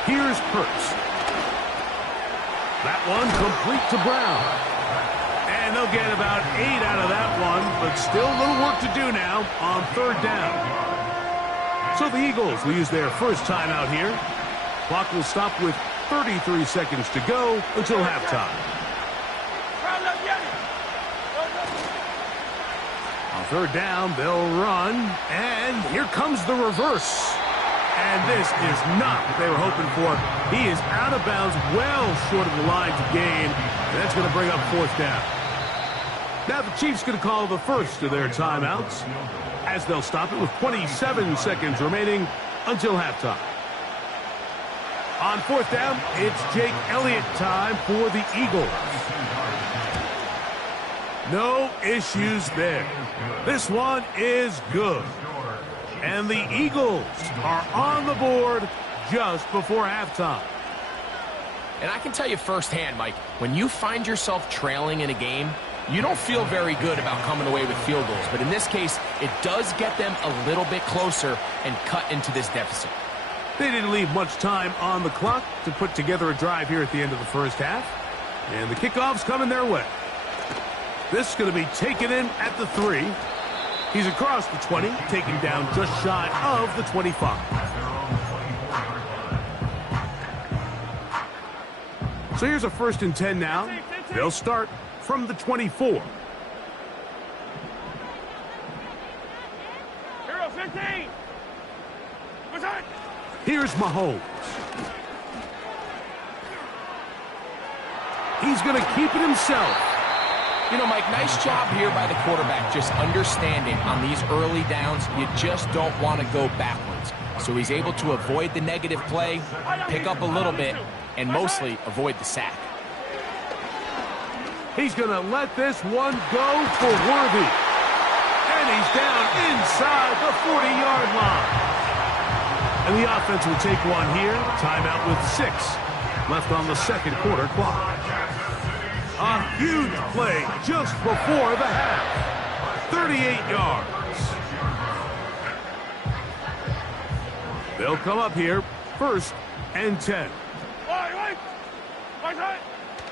Here's Hurts. That one complete to Brown. And they'll get about 8 out of that one, but still a little work to do now on 3rd down. So the Eagles will use their first timeout here. Clock will stop with 33 seconds to go until halftime. On 3rd down, they'll run, and here comes the reverse. And this is not what they were hoping for. He is out of bounds, well short of the line to gain, and that's going to bring up 4th down. Now the Chiefs going to call the first of their timeouts, as they'll stop it with 27 seconds remaining until halftime. On 4th down, it's Jake Elliott time for the Eagles. No issues there. This one is good. And the Eagles are on the board just before halftime. And I can tell you firsthand, Mike, when you find yourself trailing in a game, you don't feel very good about coming away with field goals. But in this case, it does get them a little bit closer and cut into this deficit. They didn't leave much time on the clock to put together a drive here at the end of the first half. And the kickoff's coming their way. This is going to be taken in at the 3. He's across the 20, taken down just shy of the 25. So here's a 1st and 10 now. They'll start from the 24. Hero 15. Here's Mahomes. He's going to keep it himself. You know, Mike, nice job here by the quarterback, just understanding on these early downs, you just don't want to go backwards. So he's able to avoid the negative play, pick up a little bit, and mostly avoid the sack. He's going to let this one go for Worthy. And he's down inside the 40-yard line. And the offense will take one here. Timeout with 6 left on the 2nd quarter clock. A huge play just before the half. 38 yards. They'll come up here, 1st and 10.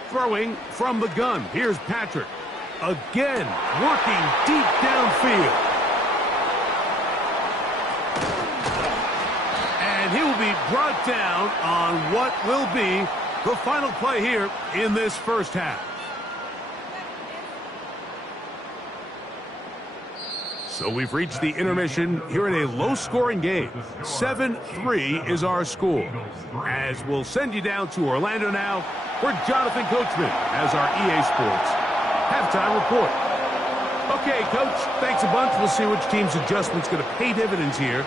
Throwing from the gun. Here's Patrick. Again, working deep downfield. And And he will be brought down on what will be the final play here in this first half. So we've reached the intermission here in a low-scoring game. 7-3 is our score. As we'll send you down to Orlando now, where Jonathan Coachman has our EA Sports halftime report. Okay, Coach, thanks a bunch. We'll see which team's adjustment's going to pay dividends here.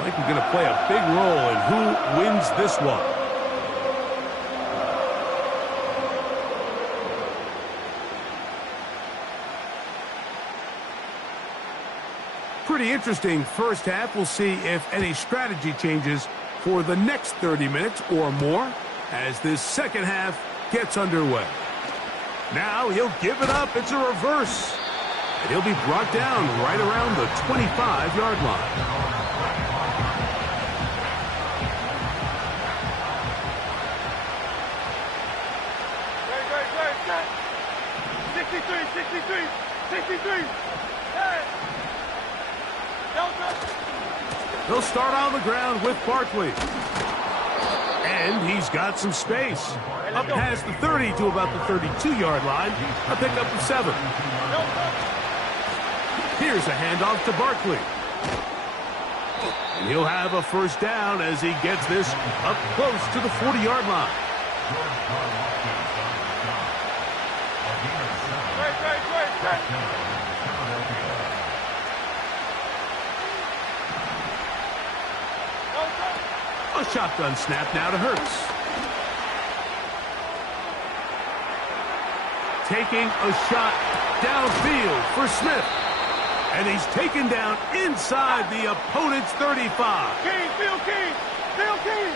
Likely going to play a big role in who wins this one. Pretty interesting first half. We'll see if any strategy changes for the next 30 minutes or more as this second half gets underway. Now he'll give it up. It's a reverse. And he'll be brought down right around the 25-yard line. He'll start on the ground with Barkley. And he's got some space. Up past the 30 to about the 32-yard line. A pickup of 7. Here's a handoff to Barkley. And he'll have a first down as he gets this up close to the 40-yard line. A shotgun snap now to Hurts. Taking a shot downfield for Smith. And he's taken down inside the opponent's 35. King, Phil King! Phil King!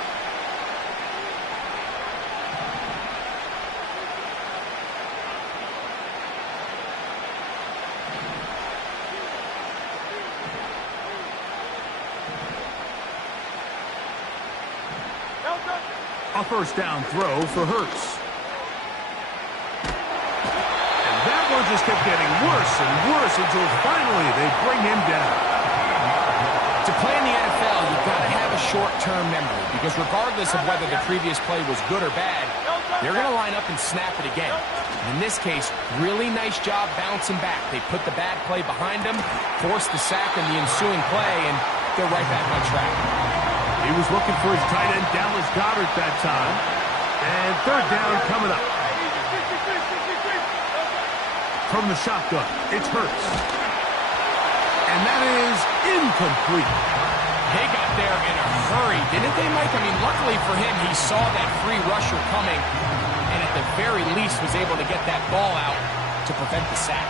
A first down throw for Hurts. And that one just kept getting worse and worse until finally they bring him down. To play in the NFL, you've got to have a short-term memory because regardless of whether the previous play was good or bad, they're going to line up and snap it again. In this case, really nice job bouncing back. They put the bad play behind them, forced the sack in the ensuing play, and they're right back on track. He was looking for his tight end, Dallas Goedert, that time. And third down coming up. From the shotgun, it's Hurts. And that is incomplete. They got there in a hurry, didn't they, Mike? I mean, luckily for him, he saw that free rusher coming, and at the very least was able to get that ball out to prevent the sack.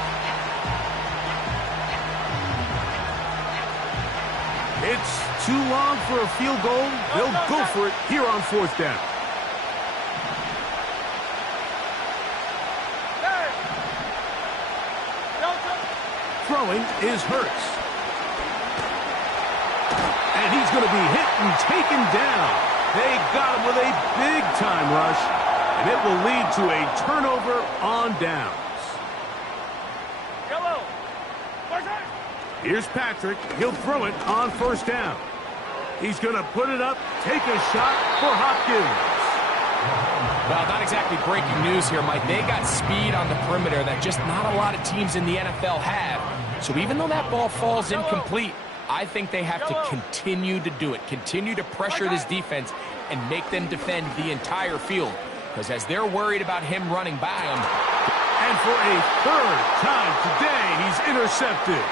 It's too long for a field goal. They'll go for it here on fourth down. Throwing is Hurts. And he's going to be hit and taken down. They got him with a big-time rush, and it will lead to a turnover on downs. Here's Patrick. He'll throw it on first down. He's going to put it up, take a shot for Hopkins. Well, not exactly breaking news here, Mike. They got speed on the perimeter that just not a lot of teams in the NFL have. So even though that ball falls incomplete, I think they have to continue to do it, continue to pressure this defense and make them defend the entire field. Because as they're worried about him running by them. And for a third time today, he's intercepted.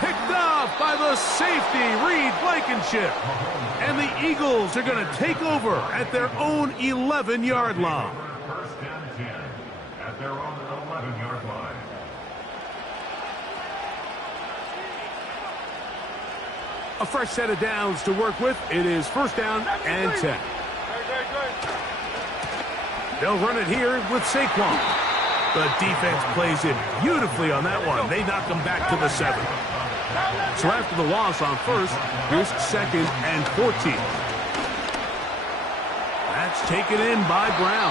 Picked off by the safety, Reed Blankenship. And the Eagles are going to take over at their own 11-yard line. First and 10 at their own 11-yard line. A fresh set of downs to work with. It is first down and 10. They'll run it here with Saquon. The defense plays it beautifully on that one. They knock them back to the 7. So after the loss on first, here's second and 14. That's taken in by Brown.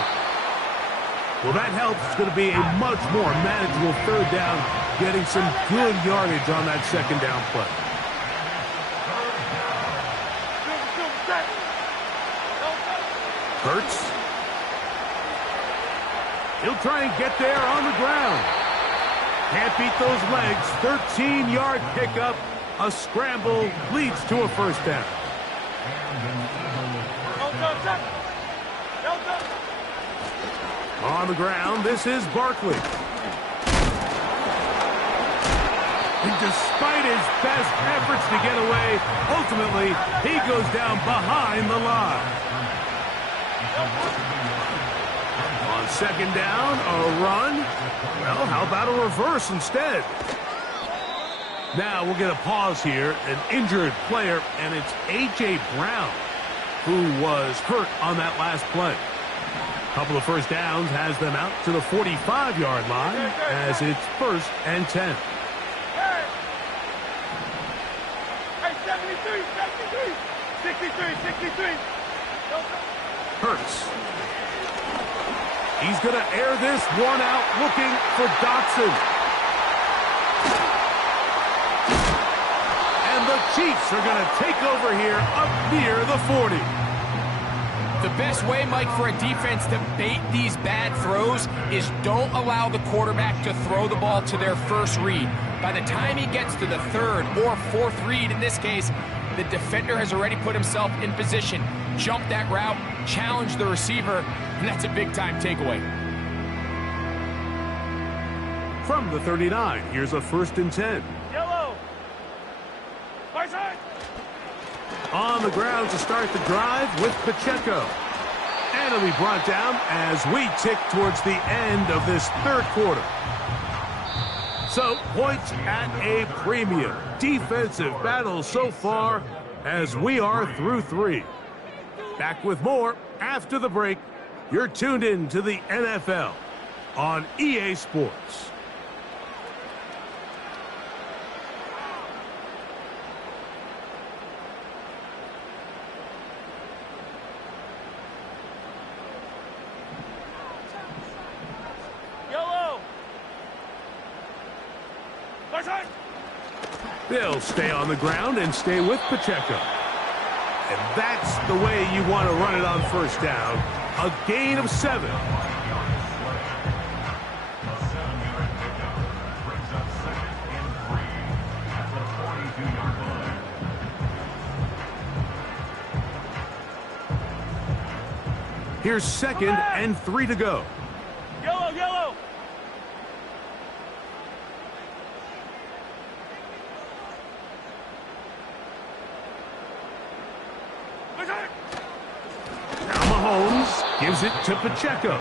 Well, that helps. It's going to be a much more manageable third down, getting some good yardage on that second down play. Hurts. He'll try and get there on the ground. Can't beat those legs. 13-yard pickup. A scramble leads to a first down. On the ground, this is Barkley. And despite his best efforts to get away, ultimately, he goes down behind the line. On second down, a run. Well, how about a reverse instead? Now we'll get a pause here. An injured player, and it's A.J. Brown, who was hurt on that last play. Couple of first downs has them out to the 45-yard line as it's 1st and 10. Hey, 73, 63. Hurts. He's going to air this one out, looking for Dotson. And the Chiefs are going to take over here up near the 40. The best way, Mike, for a defense to bait these bad throws is don't allow the quarterback to throw the ball to their first read. By the time he gets to the 3rd or 4th read, in this case, the defender has already put himself in position, jumped that route, challenged the receiver, and that's a big-time takeaway. From the 39, here's a 1st and 10. Yellow. Right side. On the ground to start the drive with Pacheco. And it'll be brought down as we tick towards the end of this 3rd quarter. So, points at a premium. Defensive battle so far as we are through 3. Back with more after the break. You're tuned in to the NFL on EA Sports. They'll stay on the ground and stay with Pacheco. And that's the way you want to run it on 1st down. A gain of 7. Here's 2nd and 3 to go. Yellow. Mahomes gives it to Pacheco.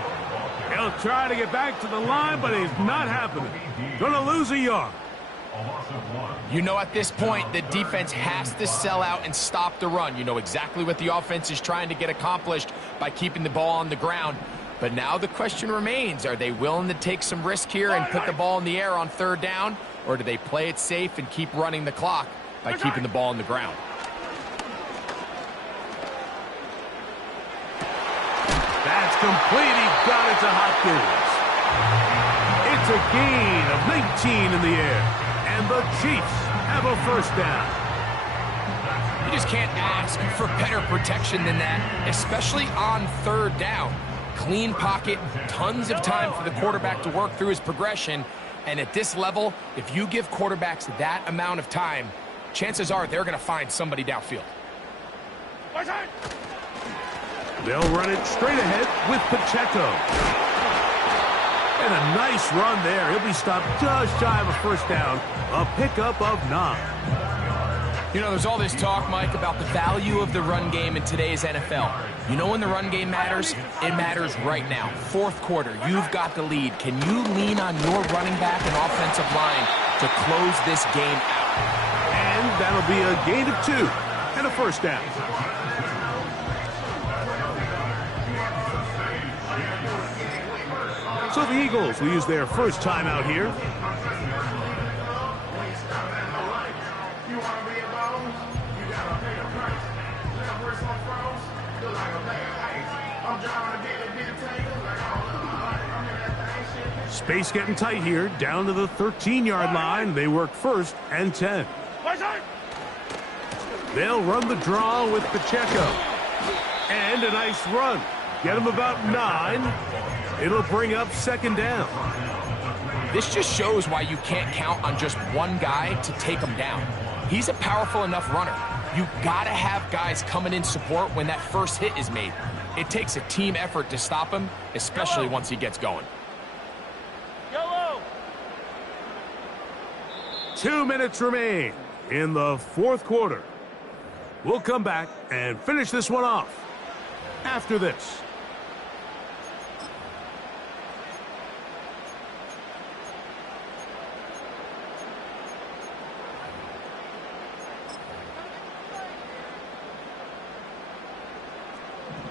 He'll try to get back to the line, but it's not happening. Gonna lose a yard. You know, at this point, the defense has to sell out and stop the run. You know exactly what the offense is trying to get accomplished by keeping the ball on the ground. But now the question remains, are they willing to take some risk here and put the ball in the air on 3rd down? Or do they play it safe and keep running the clock by keeping the ball on the ground? That's complete. He got it to Hopkins. It's a gain of 19 in the air. And the Chiefs have a 1st down. You just can't ask for better protection than that, especially on 3rd down. Clean pocket, tons of time for the quarterback to work through his progression. And at this level, if you give quarterbacks that amount of time, chances are they're going to find somebody downfield. They'll run it straight ahead with Pacheco. And a nice run there. He'll be stopped just shy of a 1st down. A pickup of 9. You know, there's all this talk, Mike, about the value of the run game in today's NFL. You know when the run game matters? It matters right now. 4th quarter, you've got the lead. Can you lean on your running back and offensive line to close this game out? And that'll be a gain of 2 and a 1st down. So the Eagles will use their 1st timeout here. Space getting tight here, down to the 13-yard line. They work 1st and 10. They'll run the draw with Pacheco. And a nice run. Get him about 9. It'll bring up second down. This just shows why you can't count on just one guy to take him down. He's a powerful enough runner. You gotta have guys coming in support when that first hit is made. It takes a team effort to stop him, especially once he gets going. Yellow. 2 minutes remain in the fourth quarter. We'll come back and finish this one off after this.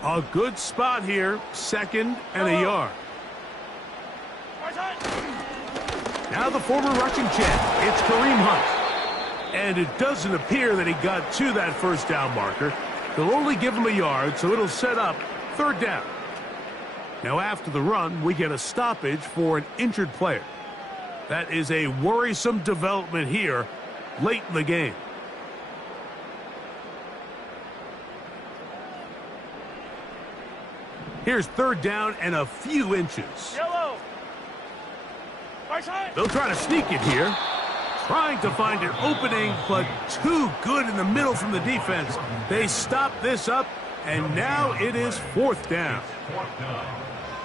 A good spot here, second and a yard. Now the former rushing champ, it's Kareem Hunt. And it doesn't appear that he got to that first down marker. They'll only give him a yard, so it'll set up third down. Now after the run, we get a stoppage for an injured player. That is a worrisome development here late in the game. Here's third down and a few inches. Yellow. They'll try to sneak it here. Trying to find an opening, but too good in the middle from the defense. They stop this up, and now it is fourth down.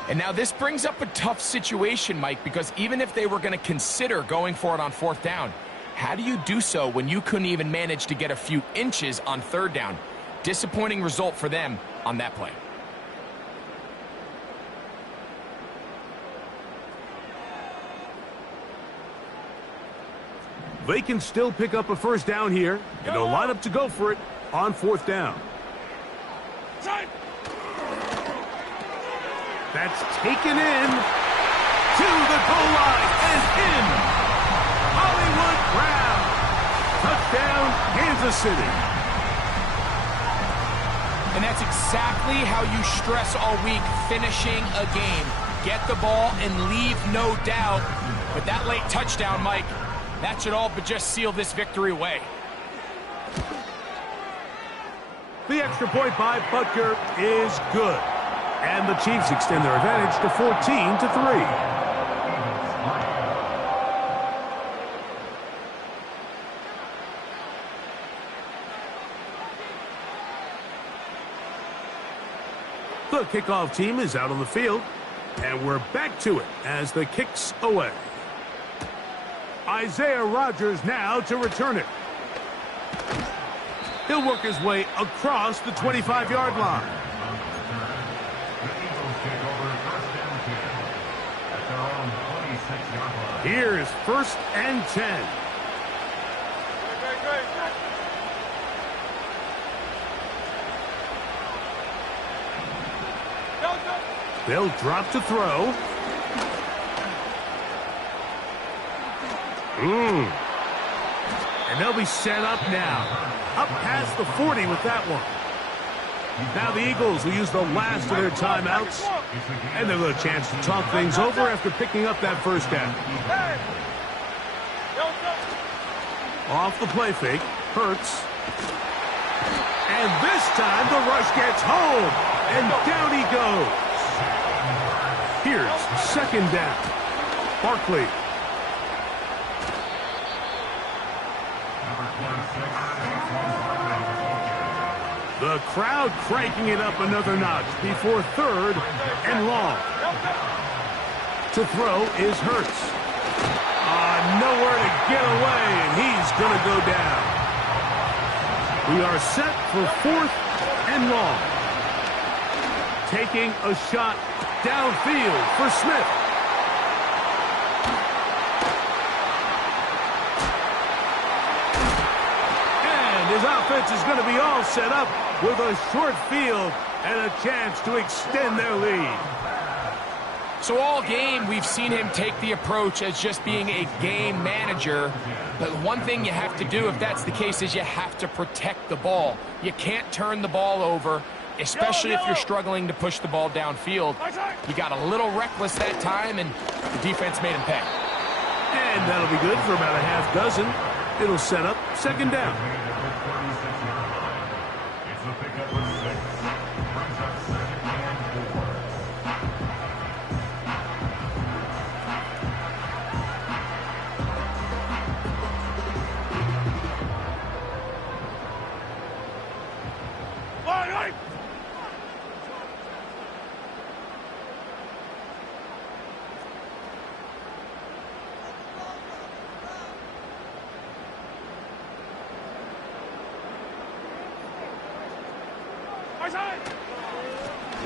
And now this brings up a tough situation, Mike, because even if they were going to consider going for it on fourth down, how do you do so when you couldn't even manage to get a few inches on third down? Disappointing result for them on that play. They can still pick up a first down here, and they'll line up to go for it on fourth down. That's taken in to the goal line and in. Hollywood Brown. Touchdown, Kansas City. And that's exactly how you stress all week, finishing a game. Get the ball and leave no doubt. But that late touchdown, Mike, that should all but just seal this victory away. The extra point by Butker is good. And the Chiefs extend their advantage to 14-3. The kickoff team is out on the field, and we're back to it as the kick's away. Isaiah Rodgers now to return it. He'll work his way across the 25-yard line. Here's first and 10. They'll drop to throw. And they'll be set up now. Up past the 40 with that one. Now the Eagles will use the last of their timeouts. And they'll get a chance to talk things over after picking up that first down. Off the play fake. Hurts. And this time the rush gets home. And down he goes. Here's second down. Barkley. The crowd cranking it up another notch before third and long. To throw is Hurts. Nowhere to get away, and he's going to go down. We are set for fourth and long. Taking a shot downfield for Smith. And his offense is going to be all set up with a short field and a chance to extend their lead. So all game, we've seen him take the approach as just being a game manager. But one thing you have to do, if that's the case, is you have to protect the ball. You can't turn the ball over, especially if you're struggling to push the ball downfield. He got a little reckless that time, and the defense made him pay. And that'll be good for about a half dozen. It'll set up second down. It's a pickup of 6. Brings up second and 4. time.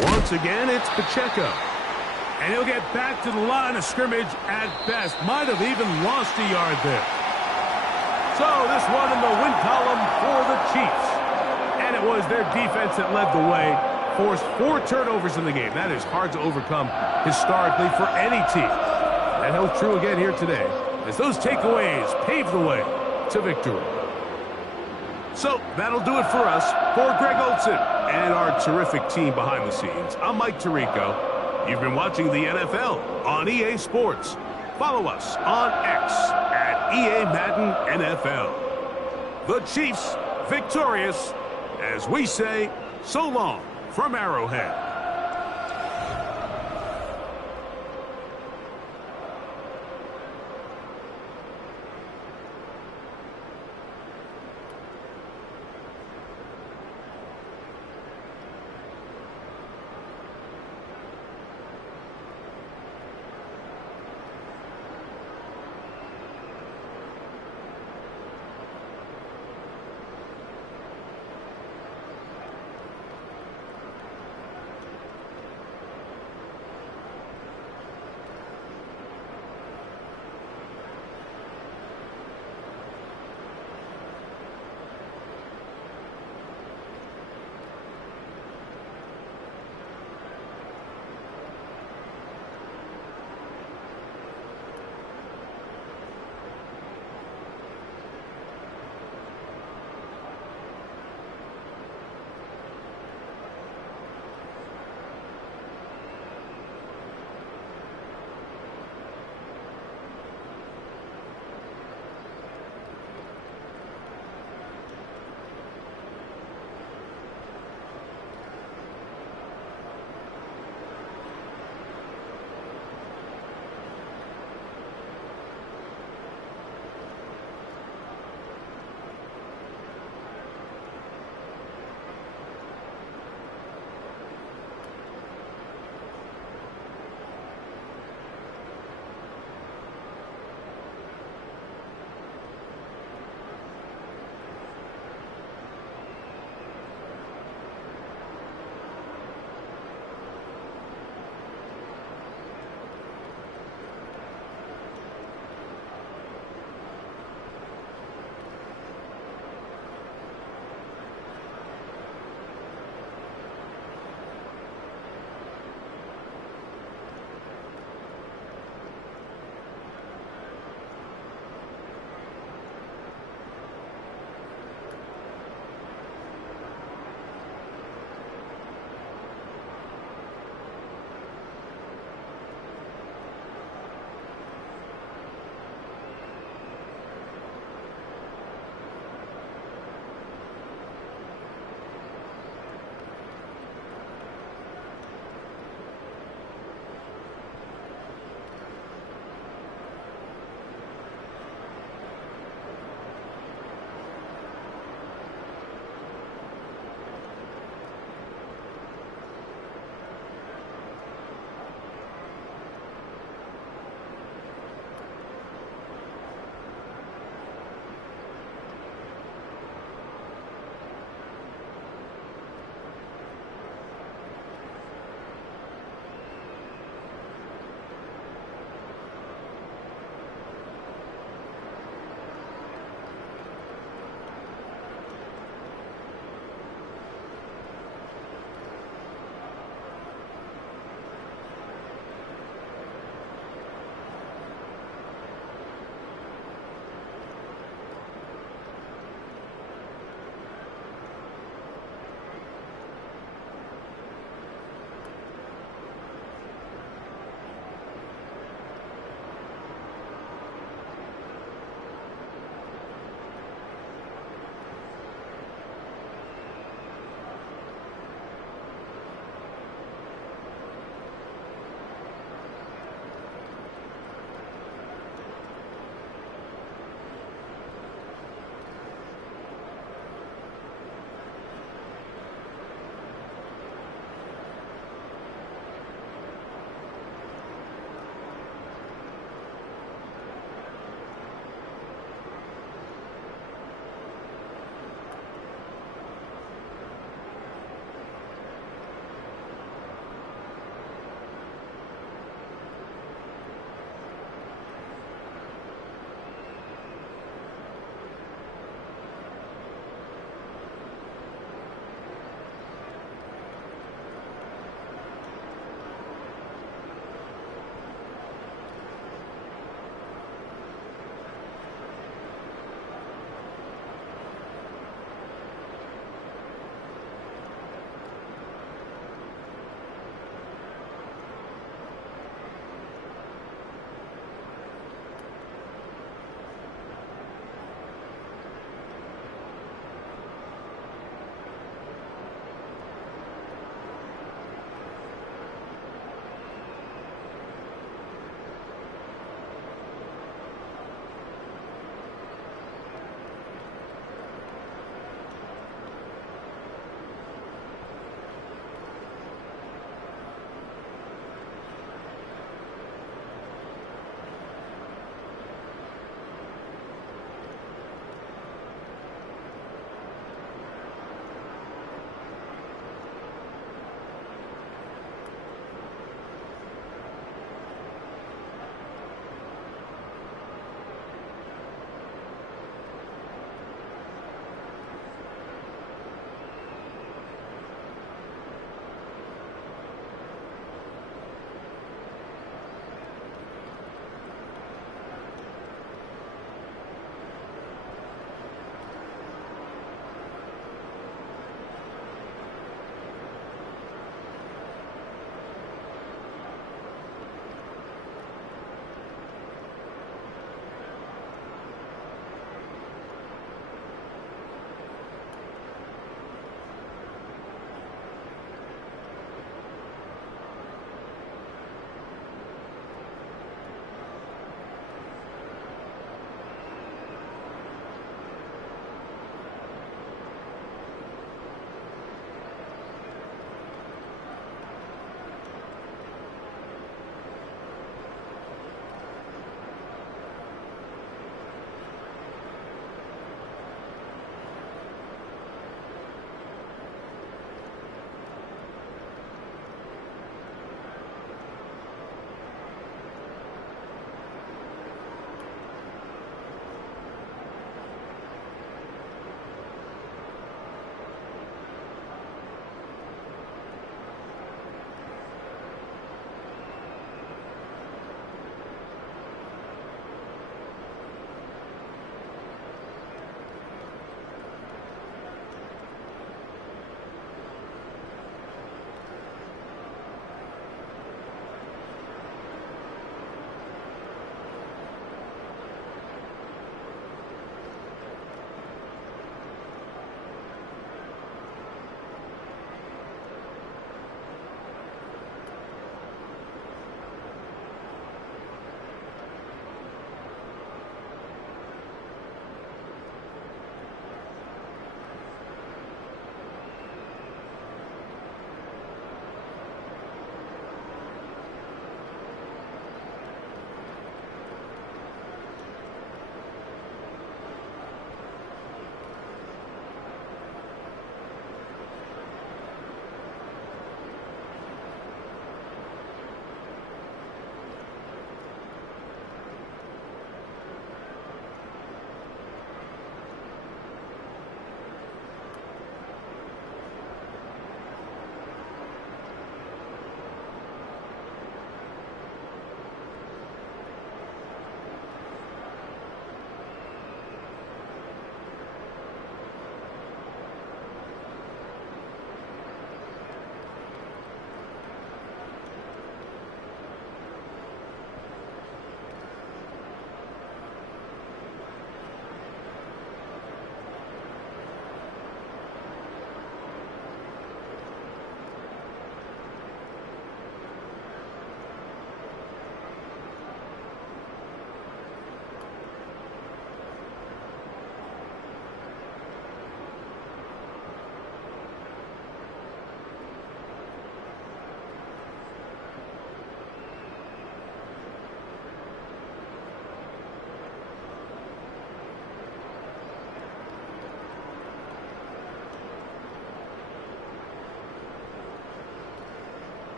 Once again, it's Pacheco. And he'll get back to the line of scrimmage at best. Might have even lost a yard there. So this one in the win column for the Chiefs. And it was their defense that led the way. Forced 4 turnovers in the game. That is hard to overcome historically for any team. That held true again here today, as those takeaways paved the way to victory. So that'll do it for us. For Greg Olsen and our terrific team behind the scenes, I'm Mike Tirico. You've been watching the NFL on EA Sports. Follow us on X at EA Madden NFL. The Chiefs victorious, as we say, so long from Arrowhead.